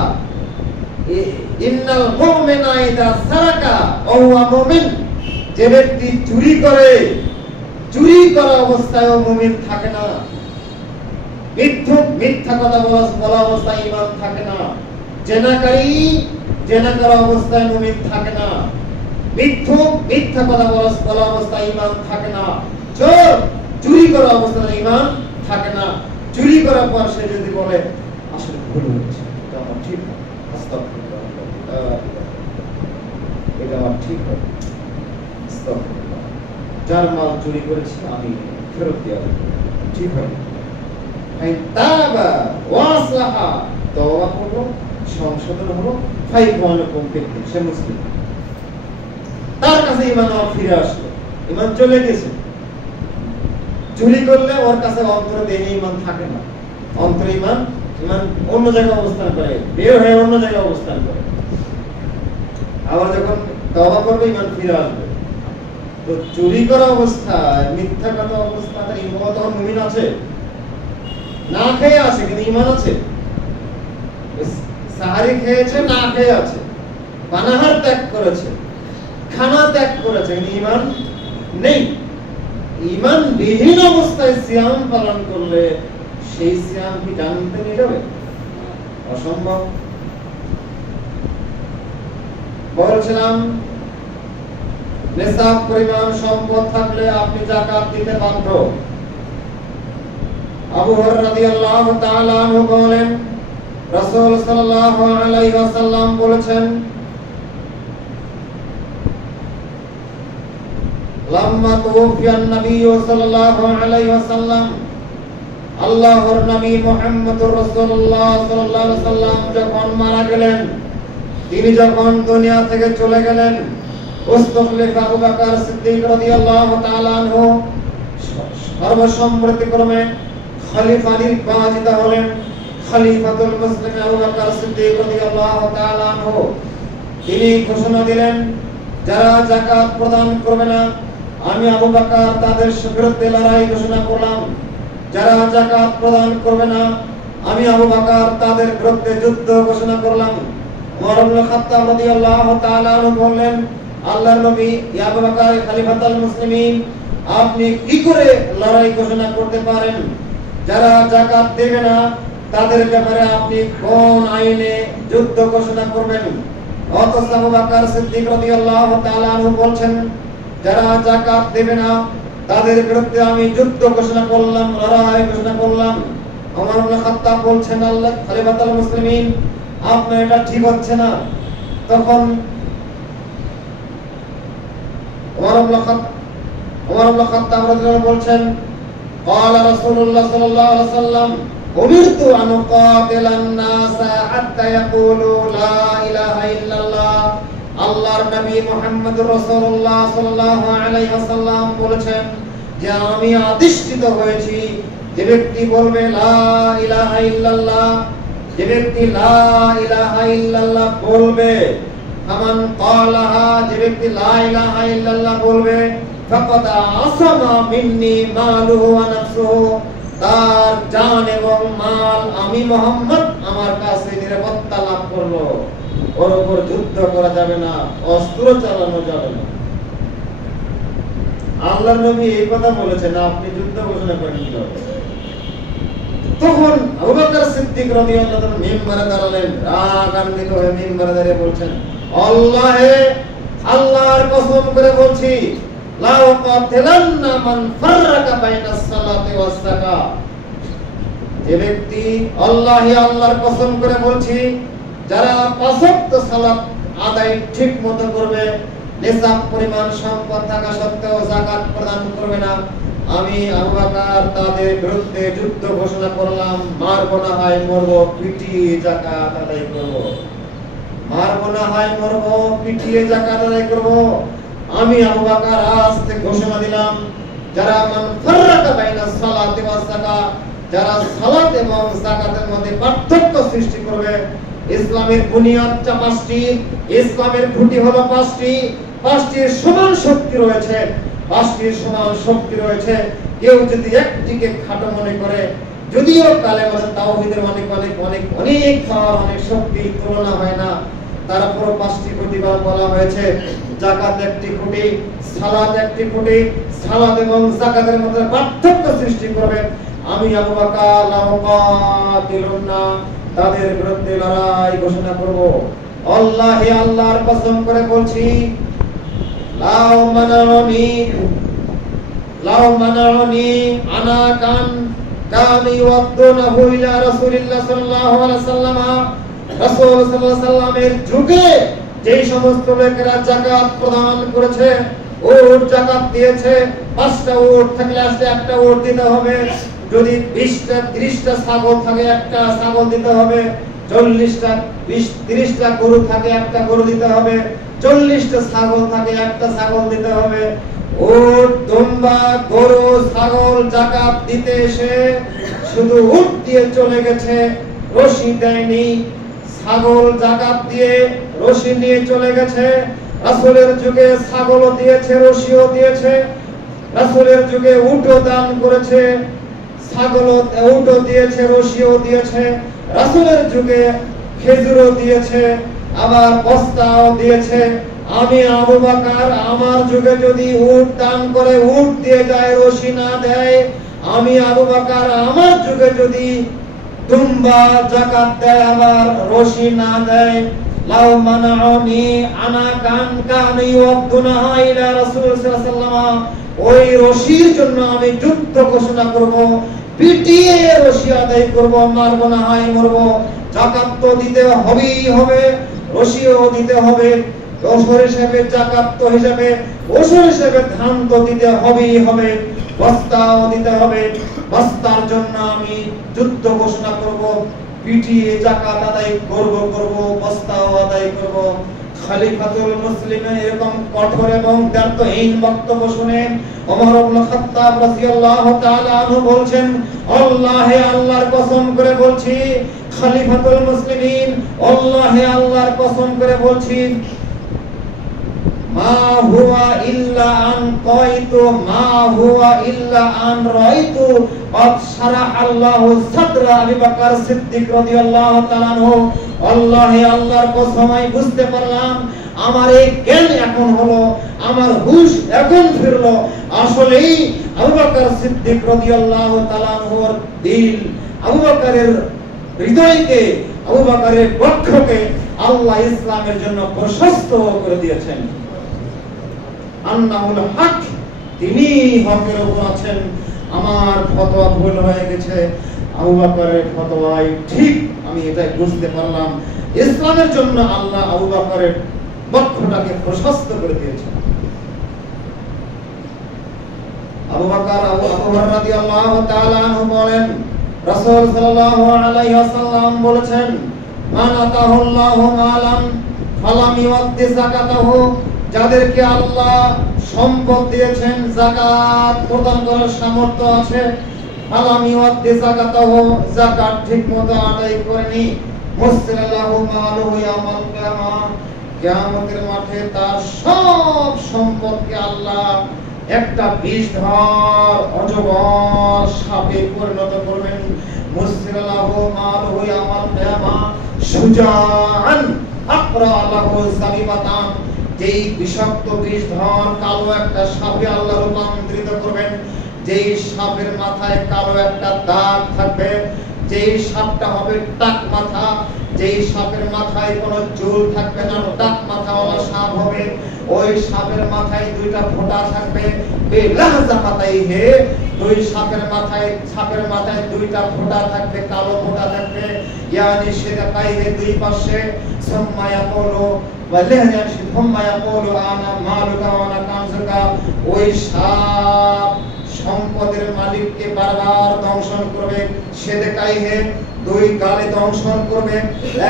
ইন্নাল মুমিনা ইদা সারাকা ওয়া হুয়া মুমিন, যে ব্যক্তি চুরি করে, চুরি করা অবস্থায় ও মুমিন থাকে না। মিথ্যা কথা বলা অবস্থায় ঈমান থাকে না। জেনাকারী জেনা করা অবস্থায় মুমিন থাকে না। মিথ্যা কথা বলা অবস্থায় ঈমান থাকে না। চোর চুরি করা অবস্থায় ঈমান থাকে না। চুরি করার পর সে যদি বলে আসলে ভুল হচ্ছে, এটা আমার ঠিক না, আস্তাগফিরুল্লাহ, এটা আমার ঠিক না, আস্তাগফিরুল্লাহ, যার মাল চুরি করেছি আমি ফেরত দিয়ে দেব, ঠিক হবে। তাবা ওয়াসলাহা, তওবা করলো, সংশোধন হলো, ফাইবানুকুম ফিহি, সে মুসলিম, তার কাছে ঈমান ফিরে আসলো, ঈমান চলে গেছে। চুরি করলে ওর কাছে অন্তরে দেহে ঈমান থাকে না, অন্তরে ঈমান অন্য জায়গায় অবস্থান করে, বের হয়ে অন্য জায়গায় অবস্থান করে। আবার যখন তওবা করবে ঈমান ফিরে আসবে। তো চুরি করা অবস্থায়, মিথ্যা কথা অবস্থায় তার ঈমান তখন মুমিন আছে? না খেয়ে আছে কিন্তু ঈমান আছে। সাহারি খেয়েছে, না খেয়ে আছে, পানাহার ত্যাগ করেছে, খানা ত্যাগ করেছে, কিন্তু ঈমান নেই। ঈমান বিহীন অবস্থায় সিয়াম পালন করলে সেই সিয়াম কি জান্নাতে নিয়ে যাবে? অসম্ভব। বলছিলাম নিসাব পরিমাণ সম্পদ থাকলে আপনি যাকাত দিতে বাধ্য। আবু হুরায়রা রাদিয়াল্লাহু তাআলা আনহু বলেন, রাসূল সাল্লাল্লাহু আলাইহি ওয়াসাল্লাম বলেছেন, লাম্মা তুওফিয়ান নবী সাল্লাল্লাহু আলাইহি ওয়াসাল্লাম, আল্লাহর নবী মুহাম্মদুর রাসূলুল্লাহ সাল্লাল্লাহু আলাইহি ওয়াসাল্লাম যখন মারা গেলেন, তিনি যখন দুনিয়া থেকে চলে গেলেন, উস্তখলিফা আবু বকর সিদ্দিক রাদিয়াল্লাহু তাআলা আনহু সর্বসম্মতিক্রমে খলিফা নির্বাচিত হলেন। খলিফাতুল মুসলিমিন আবু বকর সিদ্দিক রাদিয়াল্লাহু তাআলা আনহু তিনি ঘোষণা দিলেন, যারা যাকাত প্রদান করবে না আমি আবু বকর তাদের বিরুদ্ধে লড়াই ঘোষণা করলাম। যারা যাকাত প্রদান করবে না আমি আবু বকর তাদের বিরুদ্ধে যুদ্ধ ঘোষণা করলাম। ওমর ইবনে খাত্তাব রাদিয়াল্লাহু তাআলা আনহু বললেন, আল্লাহর নবী, ইয়া আবু বকর খলিফাতুল মুসলিমিন, আপনি কি করে লড়াই ঘোষণা করতে পারেন? যারা যাকাত দেবে না তাদের ব্যাপারে আপনি কোন আইনে যুদ্ধ ঘোষণা করবেন? অথচ আবু বকর সিদ্দিক রাদিয়াল্লাহু তাআলা আনহু বলছেন, যারা যাকাত দেবে না তাদের বিরুদ্ধে আমি যুদ্ধ ঘোষণা করলাম, লড়াই ঘোষণা করলাম। ওমর ইবনে খাত্তাব বলছেন, আল্লাহ খলিফাতুল মুসলিমিন, আপনার এটা ঠিক হচ্ছে না। তখন ওমর ইবনে খাত্তাব রাদিয়াল্লাহু বলছেন, قال رسول الله صلى الله عليه وسلم أمرت أن أقاتل الناس حتى يقولوا لا إله إلا الله। আল্লাহর নবী মুহাম্মদুর রাসূলুল্লাহ সাল্লাল্লাহু আলাইহি ওয়াসাল্লাম বলেছেন যে আমি আদিষ্টিত হয়েছি যে ব্যক্তি বলবে লা ইলাহা ইল্লাল্লাহ, যে ব্যক্তি লা ইলাহা ইল্লাল্লাহ বলবে, আমান ক্বালাহা, যে ব্যক্তি লা ইলাহা ইল্লাল্লাহ বলবে, ফাকাদ আসামা মিন্নি মালুহু ওয়া নাফসুহু, তার জান এবং মাল আমি মুহাম্মদ আমার কাছে নিরাপত্তা লাভ করলো। ওর উপর যুদ্ধ করা যাবে না, অস্ত্র চালানো যাবে না। আল্লাহর নবী এই কথা বলেছেন, আপনি যুদ্ধ ঘোষণা করেন কি হবে? তখন আবু বকর সিদ্দিক রাদিয়াল্লাহু তাআলা মিম্বরে দাঁড়ালেন, রাগান্বিত হয়ে মিম্বরে দাঁড়িয়ে বলছেন, আল্লাহর কসম করে বলছি, লা উকাতিলান্না মান ফাররাকা বাইনাস সালাতি ওয়াস যাকাত, যে ব্যক্তি আল্লাহর কসম করে বলছি, যারা পাঁচ ওয়াক্ত সালাত আদায় ঠিকমতো করবে, নিসাব পরিমাণ সম্পদ থাকা সত্ত্বেও যাকাত প্রদান করবে না, আমি আবু বকর তাদের বিরুদ্ধে যুদ্ধ ঘোষণা করলাম। মারবো না হয় মরবো, পিটিয়ে যাকাত আদায় করব। মারবো না হয় মরবো, পিটিয়ে যাকাত আদায় করব। আমি আবু বকর আজ থেকে ঘোষণা দিলাম, যারা মান ফাররাকা বাইনাস সালাতি ওয়াস যাকাত, যারা সালাত এবং যাকাতের মধ্যে পার্থক্য সৃষ্টি করবে। ইসলামের বুনিয়াদ পাঁচটি, ইসলামের খুঁটি হলো পাঁচটি, পাঁচটির সমান শক্তি রয়েছে, পাঁচটির সমান শক্তি রয়েছে। কেউ যদি একটিকে খাটো মনে করে, যদিও কালেমা তাওহীদের অনেক অনেক অনেক অনেক পাওয়ার, অনেক শক্তির তুলনা হয় না, তারপর পাঁচটি খুঁটি বলা হয়েছে। যাকাত একটি খুঁটি, সালাত একটি খুঁটি, সালাত এবং যাকাতের মধ্যে পার্থক্য সৃষ্টি করবে। আমি আবু বকর লা উকাতিলুন্না, তাদের বিরুদ্ধে লড়াই ঘোষণা করব। আল্লাহর কসম করে বলছি, লাউ মানাউনি আনা কান ইওয়াদুনাহু ইলা রাসূলিল্লাহ সাল্লাল্লাহু আলাইহি ওয়াসাল্লাম, রাসূল সাল্লাল্লাহু আলাইহি ওয়াসাল্লামের যুগে যেই সমস্ত লোকেরা যাকাত প্রদান করেছে, ওর যাকাত দিয়েছে, 5টা উট থাকলে আসলে একটা উট দিতে হবে, যদি 20টা 30টা ছাগল থাকে একটা ছাগল দিতে হবে, 40টা 30টা গরু থাকে একটা গরু দিতে হবে, 40টা ছাগল থাকে একটা ছাগল দিতে হবে। উট, দুম্বা, গরু, ছাগল যাকাত দিতে এসে শুধু উট দিয়ে চলে গেছে, রশি দেয়নি। ছাগল যাকাত দিয়ে রশি নিয়ে চলে গেছে। রাসূলের যুগে ছাগলও দিয়েছে, রশিও দিয়েছে। রাসূলের যুগে উটও দান করেছে, ছাগল উটও দিয়েছে, রশিও দিয়েছে, রাসূলের যুগে খেজুরও দিয়েছে, আবার বস্তাও দিয়েছে। আমি আবু বকর আমার যুগে যদি উট দান করে উট দিয়ে যায়, রশি না দেয়, আমি আবু বকর আমার যুগে যদি দুম্বা যাকাত দেয় আবার রশি না দেয়, লাউ মানাউনি আনা কান কান ইউদ্দুনা ইলা রাসূল সাল্লাল্লাহু আলাইহি ওয়াসাল্লাম, ওই রশির জন্য আমি যুদ্ধ ঘোষণা করব, পিটিয়ে রশি আদায় করব, মারব না হয় মরব। যাকাত তো দিতে হবেই হবে, রশিও দিতে হবে, ওসর হিসেবে যাকাত তো হিসেবে ওসর হিসেবে ধান তো দিতে হবেই হবে, বস্তাও দিতে হবে। বস্তার জন্য আমি যুদ্ধ ঘোষণা করব, পিটিয়ে যাকাত আদায় করব, বস্তাও আদায় করব। খলিফাতুল মুসলিমের এরকম কঠোর এবং দ্ব্যর্থহীন বক্তব্য শুনে ওমর ইবনে খাত্তাব রাদিয়াল্লাহু তাআলা আনহু বলছেন, আল্লাহে আল্লাহর কসম করে বলছি, খলিফাতুল মুসলিমিন আল্লাহে আল্লাহর কসম করে বলছি, মা হুয়া ইল্লা আন কাইতু মা হুয়া ইল্লা আন রাইতু কদ শারাহাল্লাহু সাদরা আবি বকর সিদ্দিক রাদিয়াল্লাহু তাআলা আনহু। আল্লাহে আল্লাহর কসম আমি বুঝতে পারলাম, আমার এই জ্ঞান এখন হলো, আমার হুশ এখন ফিরলো, আসলেই আবু বকর সিদ্দিক রাদিয়াল্লাহু তাআলা আনহুর দিল, আবু বকরের হৃদয়কে, আবু বকরের বক্ষকে আল্লাহ ইসলামের জন্য প্রশস্ত করে দিয়েছেন। আন্নাহুল হক, তিনি হকের উপর আছেন। আমার ফতোয়া ভুল হয়ে গেছে, আবু বকরের ফতোয়াই ঠিক, আমি এটাই বুঝতে পারলাম। ইসলামের জন্য আল্লাহ আবু বকরের বক্ষটাকে প্রশস্ত করে দিয়েছেন। আবু বকর রাদিয়াল্লাহু তাআলা আনহু বলেন, রাসূল সাল্লাল্লাহু আলাইহি ওয়াসাল্লাম বলেছেন, মান আতাহুল্লাহু মালান ফালাম ইউদ্দি যাকাতাহু, যাদেরকে আল্লাহ সম্পদ দিয়েছেন, যাকাত প্রদান করার সামর্থ্য আছে, ফালাম ইউদ্দি যাকাতাহু, যাকাত ঠিকমতো আদায় করেনি, মুসলাল্লাহু মালুহু ইয়াউমাল কিয়ামাহ, কিয়ামতের মাঠে তার সব সম্পদকে আল্লাহ একটা বিষধর অজগর সাপে পরিণত করবেন। মুসলাল্লাহু মালুহু ইয়াউমাল কিয়ামাহ সুজাআন আকরা লাহু সাবিবাতান, যেই বিষাক্ত বিষধর কালো একটা সাপে আল্লাহ রূপান্তরিত করবেন, যেই সাপের মাথায় কালো একটা দাগ থাকবে, যেই সাপটা হবে টাক মাথা, যেই সাপের মাথায় কোনো চুল থাকবে না, টাক মাথাওয়ালা সাপ হবে। ওই সাপের মাথায় দুইটা ফোঁটা থাকবে, বেলাহজা মাতাইহে, দুই সাপের মাথায় দুইটা ফোঁটা থাকবে, কালো ফোঁটা থাকবে, ইয়ানি শিদাকাইহে, দুই পাশে, সুম্মা ইয়াকুলু ওয়ালাহজা সুম্মা ইয়াকুলু আনা মালুকা ওয়া আনা কানজুকা। ওই সাপ সম্পদের মালিককে বারবার দংশন করবে, শিদাকাইহে, দুই গালে দংশন করবে,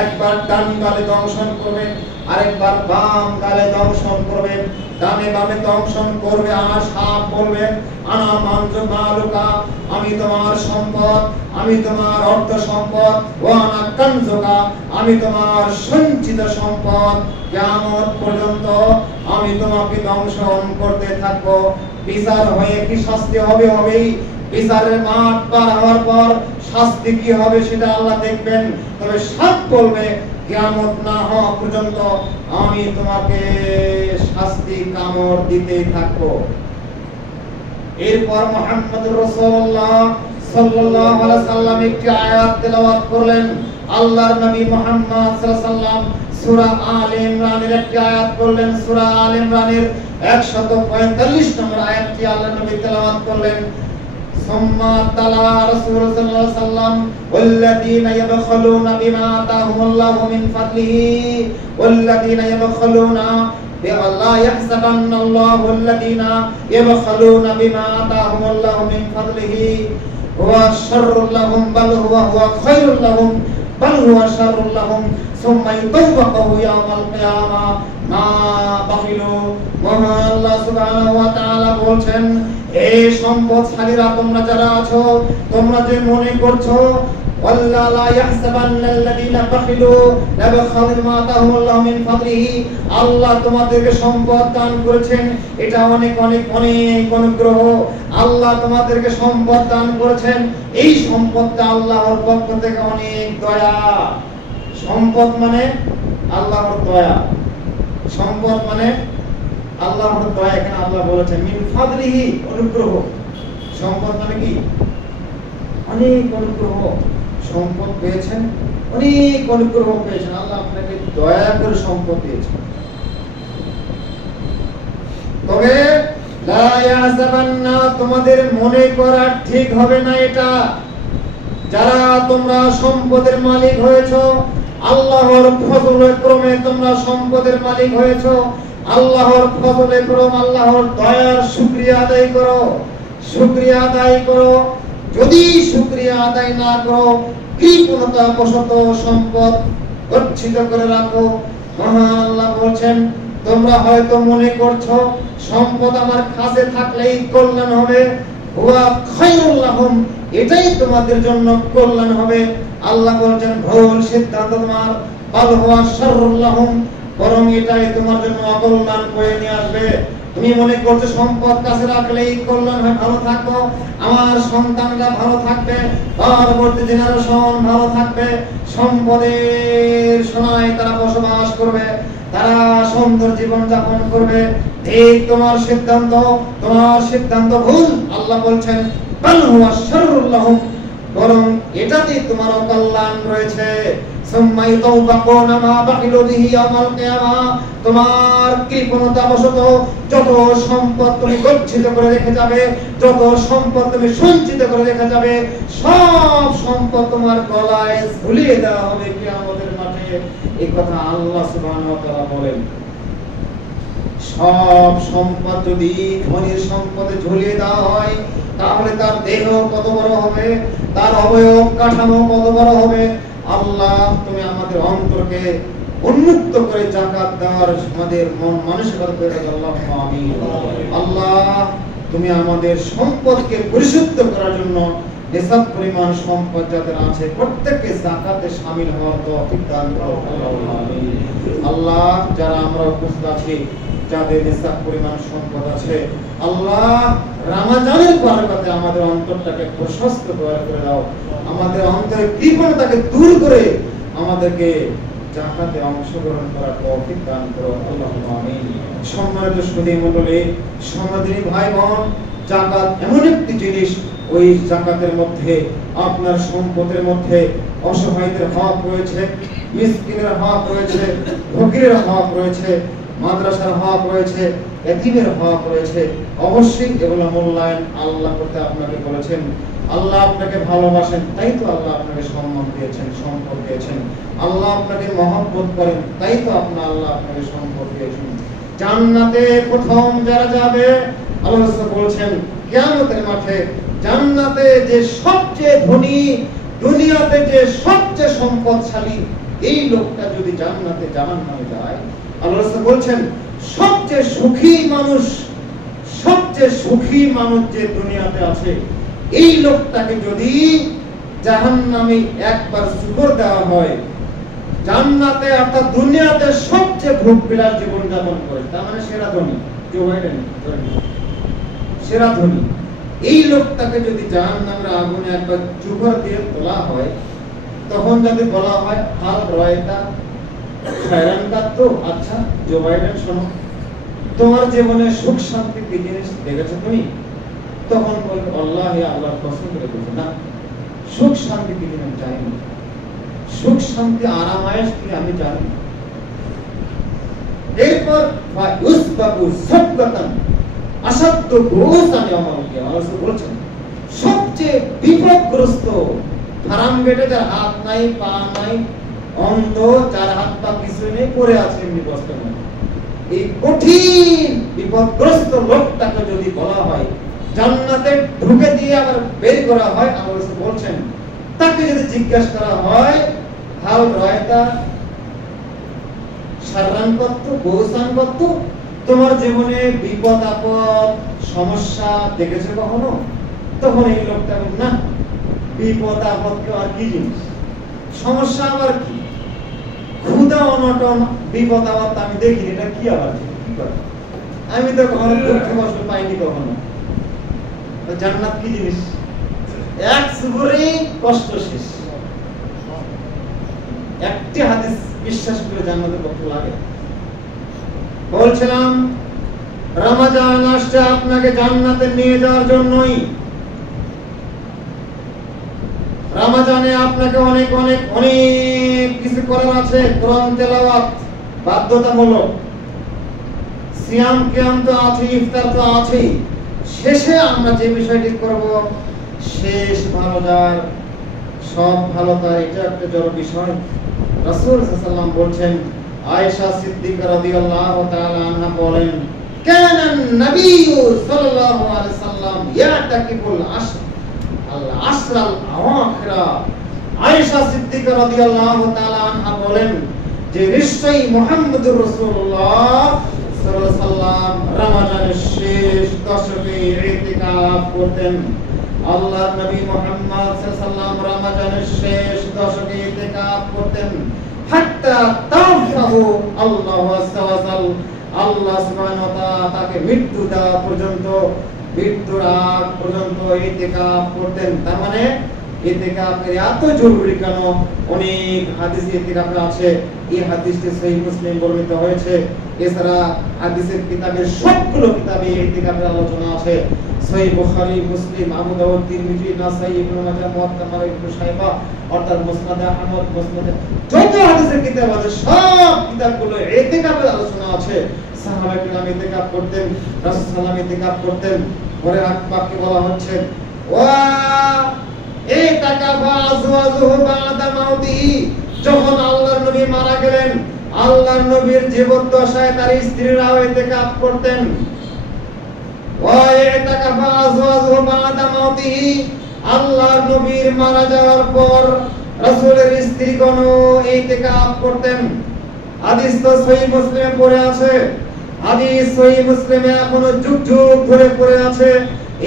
একবার ডান গালে দংশন করবে, আরেকবার বাম গালে দংশন করবে, ডানে বামে দংশন করবে। আর সাপ বলবে, আনা মানজু মালুকা, আমি তোমার সম্পদ, আমি তোমার অর্থ সম্পদ, ওয়া আনা কানজুকা, আমি তোমার সঞ্চিত সম্পদ, কিয়ামত পর্যন্ত আমি তোমাকে দংশন করতে থাকবো। বিচার হয়ে কি শাস্তি হবে? হবেই। বিচারের মাঠ পার হওয়ার পর শাস্তি কি হবে সেটা আল্লাহ দেখবেন। তবে সাপ বলবে, কিয়ামত না হওয়া পর্যন্ত আমি তোমাকে শাস্তি কামড় দিতেই থাকবো। এরপর মুহাম্মদুর রাসূলুল্লাহ সাল্লাল্লাহু আলাইহি ওয়াসাল্লাম একটি আয়াত তেলাওয়াত করলেন। আল্লাহর নবী মুহাম্মদ সাল্লাল্লাহু আলাইহি ওয়াসাল্লাম সূরা আলে ইমরানের একটি আয়াত করলেন। সূরা আলে ইমরানের 145 নম্বর আয়াতটি আল্লাহর নবী তেলাওয়াত করলেন। সুম্মা তালা রাসূলুল্লাহ সাল্লাল্লাহু আলাইহি ওয়াসাল্লাম, ওয়াল্লাযীনা ইয়াবখালুনা বিমা আতাহুমুল্লাহু মিন ফাদলিহি ওয়াল্লাযীনা ইয়াবখালুনা বিআল্লা ইয়াহসাবান্নাল্লাহু আল্লাযীনা ইয়াবখালুনা বিমা আতাহুমুল্লাহু মিন ফাদলিহি হুয়া শাররুল লাহুম বাল হুয়া খায়রুল লাহুম বাল হুয়া শাররুল লাহুম সুম্মা ইউতাওয়াকাহু ইয়াওমাল কিয়ামাহ মা বাখিলু। মহান আল্লাহ সুবহানাহু ওয়া তাআলা বলছেন, এই সম্পদশালীরা তোমরা যারা আছো, তোমরা যে মনে করছো ওয়াল্লা লা ইয়াহসাবান্নাল্লাযীনা বাখিলু লাবখালু মা আতাহুমুল্লাহু মিন ফাদলিহি। আল্লাহ তোমাদেরকে সম্পদ দান করেছেন, এটা অনেক অনেক অনেক অনুগ্রহ। আল্লাহ তোমাদেরকে সম্পদ দান করেছেন, এই সম্পদটা আল্লাহর পক্ষ থেকে অনেক দয়া। সম্পদ মানে আল্লাহর দয়া, সম্পদ মানে আল্লাহর দয়া। এখানে আল্লাহ বলেছেন মিন ফাদলিহি, অনুগ্রহ। সম্পদ মানে কি? অনেক অনুগ্রহ। সম্পদ পেয়েছেন, অনেক অনুগ্রহ পেয়েছেন, আল্লাহ আপনাকে দয়া করে সম্পদ দিয়েছেন। তবে লা ইয়াহসাবান্না, তোমাদের মনে করা ঠিক হবে না এটা, যারা তোমরা সম্পদের মালিক হয়েছো, আল্লাহর ফজলে ক্রমে তোমরা সম্পদের মালিক হয়েছো, আল্লাহর ফজলে ক্রম, আল্লাহর দয়ার শুকরিয়া আদায় করো, শুকরিয়া আদায় করো। যদি শুকরিয়া আদায় না করো, কৃপণতা বশত সম্পদ গচ্ছিত করে রাখো। মহান আল্লাহ বলছেন, তোমরা হয়তো মনে করছো সম্পদ আমার কাছে থাকলেই কল্যাণ হবে, হুয়া খায়রুল লাহুম, এটাই তোমাদের জন্য কল্যাণ হবে। আল্লাহ বলছেন ভুল সিদ্ধান্ত তোমার, বাল হুয়া শাররুল লাহুম, বরং এটাই তোমার জন্য অকল্যাণ বয়ে নিয়ে আসবে। তুমি মনে করছো সম্পদ কাছে রাখলেই কল্যাণ হয়, ভালো থাকো, আমার সন্তানরা ভালো থাকবে, পরবর্তী জেনারেশন ভালো থাকবে, সম্পদের সোনায় তারা বসবাস করবে, তারা সুন্দর জীবন যাপন করবে। ঠিক তোমার সিদ্ধান্ত ভুল। আল্লাহ বলছেন বাল হুয়া শাররুল লাহুম, বরং এটাতেই তোমার অকল্যাণ রয়েছে। সুম্মা ইয়াতাওবাকুনা মা বাকিলু বিহি ইয়াওমাল কিয়ামাহ, তোমার কৃপণতা বশত যত সম্পদ তুমি গচ্ছিত করে রেখে যাবে, যত সম্পদ তুমি সঞ্চিত করে রেখে যাবে, সব সম্পদ তোমার গলায় ঝুলিয়ে দেওয়া হবে কিয়ামতের মাঠে। এই কথা আল্লাহ সুবহানাহু ওয়া তাআলা বলেন। সব সম্পদ যদি ধনীর সম্পদে ঝুলিয়ে দেওয়া হয়, তাহলে তার দেহ কত বড় হবে, তার অবয়ব কাঠামো কত বড় হবে। আল্লাহ তুমি আমাদের অন্তরকে উন্মুক্ত করে যাকাত দেওয়ার আমাদের মন মানসিকতা করে দাও, আল্লাহুম্মা আমিন। আল্লাহ তুমি আমাদের সম্পদকে পরিশুদ্ধ করার জন্য নিসাব পরিমাণ সম্পদ যাদের আছে প্রত্যেককে যাকাতে শামিল হওয়ার তৌফিক দান করো, আল্লাহুম্মা আমিন। আল্লাহ যারা আমরা উপস্থিত আছি, যাদের নিসাব পরিমাণ সম্পদ আছে, আল্লাহ রমজানের বরকতে আমাদের অন্তরটাকে প্রশস্ত করে দাও, আমাদের অন্তরের কৃপণতাকে দূর করে আমাদেরকে যাকাতে অংশগ্রহণ করার তৌফিক দান করো, আল্লাহুম্মা আমিন। সম্মানিত সুধী মণ্ডলী, সমাদরী ভাই বোন, যাকাত এমন একটি জিনিস, ওই যাকাতের মধ্যে আপনার সম্পদের মধ্যে অসহায়দের হক রয়েছে, মিসকিনের হক রয়েছে, ফকিরের হক রয়েছে, মাদ্রাসার হক রয়েছে, এতিমের হক রয়েছে। অবশ্যই এগুলো মূল্যায়ন আল্লাহ করতে আপনাকে বলেছেন। আল্লাহ আপনাকে ভালোবাসেন, তাই তো আল্লাহ আপনাকে সম্মান দিয়েছেন, সম্পদ দিয়েছেন। আল্লাহ আপনাকে মহব্বত করেন, তাই তো আল্লাহ আপনাকে সম্পদ দিয়েছেন। জান্নাতে প্রথম যারা যাবে, আল্লাহ বলছেন কিয়ামতের মাঠে জান্নাতে যে সবচেয়ে ধনী, দুনিয়াতে যে সবচেয়ে সম্পদশালী, এই লোকটা যদি জান্নাতে জাহান্নামে যায়, আল্লাহ বলছেন সবচেয়ে সুখী মানুষ যে দুনিয়াতে আছে, এই লোকটাকে যদি জাহান্নামে একবার সুকর দেওয়া হয়, জান্নাতে অর্থাৎ দুনিয়াতে সবচেয়ে ভোগ বিলাস জীবন যাপন করে, তার মানে সেরা ধনী, সেরা ধনী, এই লোকটাকে যদি জাহান্নামের আগুনে একবার চুকর দিয়ে তোলা হয়, তখন যদি বলা হয় হাল রয়টা খায়রানকার, তো আচ্ছা জো বাইডেন শোনো, তোমার জীবনে সুখ শান্তি কি জিনিস দেখেছো তুমি? তখন বলবে আল্লাহ আল্লাহর কসম করে বলবে না, সুখ শান্তি কি জিনিস আমি জানি না, সুখ শান্তি আরাম আয়েশ কি আমি জানি না। এরপর ইউসবাকু সাবকাতান আসাদ্দ গোসানি আমাকে আল্লাহ বলেছেন সবচেয়ে বিপদগ্রস্ত, হারাম গেটে যার হাত নাই পা নাই, অন্ধ, যার হাত পা কিছু নেই, পড়ে আছে এমনি বস্তার মধ্যে, এই কঠিন বিপদগ্রস্ত লোকটাকে যদি বলা হয় জান্নাতে ঢুকে দিয়ে আবার বের করা হয়, আল্লাহ বলছেন তাকে যদি জিজ্ঞাসা করা হয় হাল রয়তা সারান কত গোসান কত, তোমার জীবনে বিপদ আপদ সমস্যা দেখেছো কখনো? তখন এই লোকটা না, বিপদ আপদ আর কি জিনিস, সমস্যা আবার কি, ক্ষুধা অনটন বিপদ আপদ আমি দেখিনি, এটা কি আবার কি করে? আমি তো কখনো দুঃখ কষ্ট পাইনি কখনো। জান্নাত কি জিনিস, এক সুবরেই কষ্ট শেষ। একটি হাদিস বিশ্বাস করে জান্নাতের পক্ষে লাগে। বলছিলাম রমজান আসছে আপনাকে জান্নাতে নিয়ে যাওয়ার জন্যই। রমজানে আপনাকে অনেক অনেক অনেক কিছু করার আছে। কোরআন তেলাওয়াত বাধ্যতামূলক, সিয়াম কিয়াম তো আছে, ইফতার তো আছেই। শেষে আমরা যে বিষয়টি করব, শেষ ভালো যার সব ভালো তার, এটা একটা জড় বিষয়। রাসূল সাল্লাল্লাহু আলাইহি ওয়াসাল্লাম বলছেন, আয়েশা সিদ্দিকা রাদিয়াল্লাহু তাআলা আনহা বলেন, কানা নবিয়্যু সাল্লাল্লাহু আলাইহি ওয়াসাল্লাম ইয়াতাকিফুল আশরাল আওয়াখিরা। আয়েশা সিদ্দিকা রাদিয়াল্লাহু তাআলা আনহা বলেন যে নিশ্চয়ই মুহাম্মদুর রাসূলুল্লাহ সাল্লাল্লাহু আলাইহি ওয়াসাল্লাম রমজানের শেষ দশকে ইতিকাফ করতেন। আল্লাহর নবী মুহাম্মদ সাল্লাল্লাহু আলাইহি ওয়াসাল্লাম রমজানের শেষ দশকে ইতিকাফ করতেন, হাত্তা তাওফাহু আল্লাহু আযজা ওয়া জাল, আল্লাহ সুবহানাহু ওয়া তাআলা তাকে মৃত্যু দেওয়া পর্যন্ত, মৃত্যুর আগ পর্যন্ত ইতিকাফ করতেন। তার মানে ইতিকাফের এত জরুরি কেন? অনেক হাদিসে ইতিকাফে আছে। এই হাদিসটি সহিহ মুসলিম বর্ণিত হয়েছে। এছাড়া হাদিসের কিতাবের সবগুলো কিতাবে ইতিকাফের আলোচনা আছে। সহিহ বুখারী, মুসলিম, আবু দাউদ, তিরমিজি, নাসাই, ইবনে মাজাহ, মুওয়াত্তা মালিক ইবনে শাইবা, অর্থাৎ মুসনাদ আহমদ, মুসনাদ, যত হাদিসের কিতাব আছে সব কিতাবগুলো ইতিকাফের আলোচনা আছে। সাহাবায়ে কেরাম ইতিকাফ করতেন, রাসূল সাল্লাল্লাহু আলাইহি ওয়াসাল্লাম ইতিকাফ করতেন। পরে বাক্যে বলা হচ্ছে, ওয়া ইতাকাফা আজওয়াজুহু বা'দা মাউতিহি, যখন আল্লাহর নবী মারা গেলেন, আল্লাহর নবীর জীবদ্দশায় তার স্ত্রীরাও ইতিকাফ করতেন। ওয়া ইতাকাফা আজওয়াজুহু বা'দা মাউতিহি, আল্লাহর নবীর মারা যাওয়ার পর রাসূলের স্ত্রীগণও ইতিকাফ করতেন। হাদিস তো সহিহ মুসলিমে পড়ে আছে। হাদিস সহিহ মুসলিমে এখনো যুগ যুগ ধরে পড়ে আছে।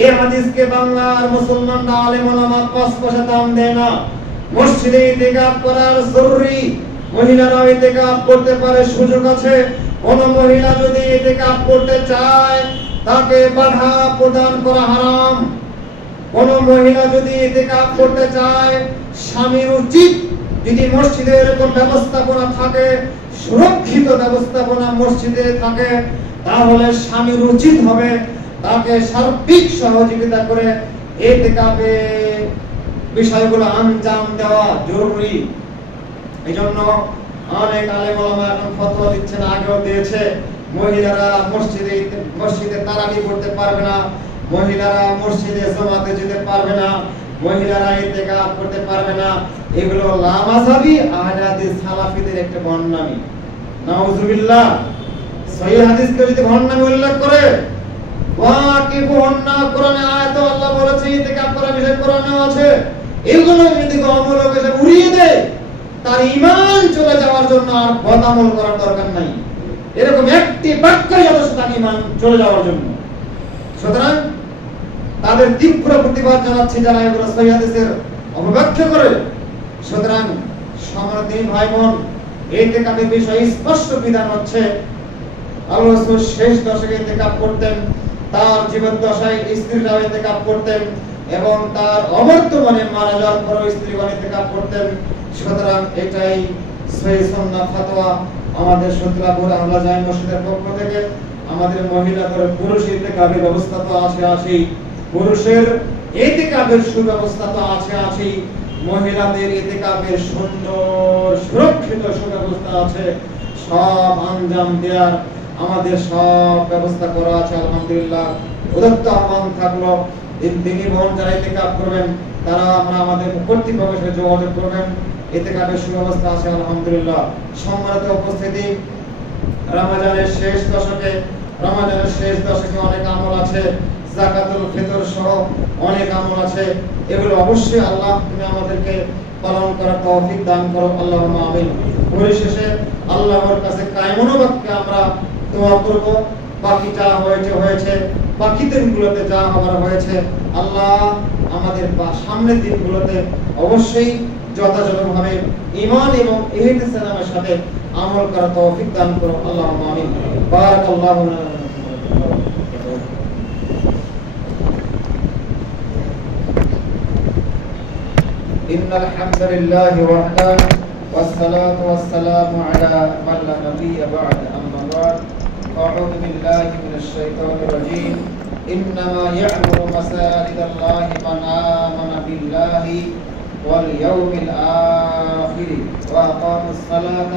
এই হাদিসকে বাংলার মুসলমানরা আলেম ওলামা পাঁচ পয়সা দাম দেয় না। মসজিদে ইতিকাফ করার জরুরি, মহিলারা ইতিকাফ করতে পারে, সুযোগ আছে। কোন মহিলা যদি ইতিকাফ করতে চায় তাকে বাধা প্রদান করা হারাম। কোন মহিলা যদি ইতিকাফ করতে চায়, স্বামীর উচিত, যদি মসজিদে এরকম ব্যবস্থাপনা থাকে, সুরক্ষিত ব্যবস্থাপনা মসজিদে থাকে, তাহলে স্বামীর উচিত হবে তাকে সার্বিক সহযোগিতা করে ইতিকাফে বিষয়গুলো আঞ্জাম দেওয়া জরুরি। এইজন্য অনেক আলেম ওলামা এখন ফতোয়া দিচ্ছেন, আগেও দিয়েছে, মহিলারা মসজিদে তারাবি পড়তে পারবে না, মহিলারা মসজিদে জামাতে যেতে পারবে না, মহিলারা ইতিকাফ করতে পারবে না। এগুলো লামাযাবি আহলে হাদিস সালাফিদের একটা ভণ্ডামি। নাউযুবিল্লাহ। সহিহ হাদিসকে যদি ভণ্ডামি উল্লেখ করে, ওয়াকিফু হুন্না, কোরআনে আয়াতে আল্লাহ বলেছে ইতিকাফ করার বিষয় কোরআনে আছে, এগুলো যদি অমূলক এসে উড়িয়ে দেয়, তার ঈমান চলে যাওয়ার জন্য আর বদামল করার দরকার নাই। এরকম একটি বাক্যই যথেষ্ট তার ঈমান চলে যাওয়ার জন্য। সুতরাং তাদের তীব্র প্রতিবাদ জানাচ্ছি যারা এগুলো সহিহ হাদিসের অপব্যাখ্যা করে। সুতরাং সম্মানিত ভাই বোন, ইতিকাফের বিষয়ে স্পষ্ট বিধান হচ্ছে, আল্লাহ রাসূল শেষ দশকে ইতিকাফ করতেন, তার জীবদ্দশায় স্ত্রীরাও ইতিকাফ করতেন, এবং তার অবর্তমানে মারা যাওয়ার পরও স্ত্রীগণ ইতিকাফ করতেন। সুতরাং এটাই সহিহ সুন্নাহ ফতোয়া আমাদের সূত্রাপুর আহলা জামি মসজিদের পক্ষ থেকে। আমাদের মহিলাদের পুরুষ ইতিকাফের ব্যবস্থা তো আছেই, পুরুষের ইতিকাফের সুব্যবস্থা তো আছেই, মহিলাদের ইতিকাফের সুন্দর সুরক্ষিত সুব্যবস্থা আছে। সব আঞ্জাম দেওয়ার আমাদের সব ব্যবস্থা করা আছে আলহামদুলিল্লাহ। উদাত্ত আহ্বান থাকলো, দিনী বোন যারা ইতিকাফ করবেন তারা আমাদের কর্তৃপক্ষের সাথে যোগাযোগ করবেন। ইতিকাফের সুব্যবস্থা আছে আলহামদুলিল্লাহ। সম্মানিত উপস্থিতি, রমজানের শেষ দশকে অনেক আমল আছে, যাকাতুল ফিতর সহ অনেক আমল আছে। এগুলো অবশ্যই আল্লাহ তুমি আমাদেরকে পালন করার তৌফিক দান করো, আল্লাহুম্মা আমিন। পরিশেষে আল্লাহর কাছে কায়মনোবাক্যে আমরা দোয়া করব, বাকিটা হয়েছে বাকি দিনগুলোতে যা হবার হয়েছে আল্লাহ আমাদের সামনের দিনগুলোতে অবশ্যই যথাযথভাবে ঈমান এবং ইহতিসামের সাথে আমল করার তৌফিক দান করো আল্লাহুম্মা আমিন বারাকাল্লাহু লানা ইন্নাল হামদুলিল্লাহি ওয়াহদা والصلاة والسلام على من لا نبي بعد أما بعد أعوذ بالله من الشيطان الرجيم إنما يعمر مساجد الله من آمن بالله واليوم الآخر وأقام الصلاة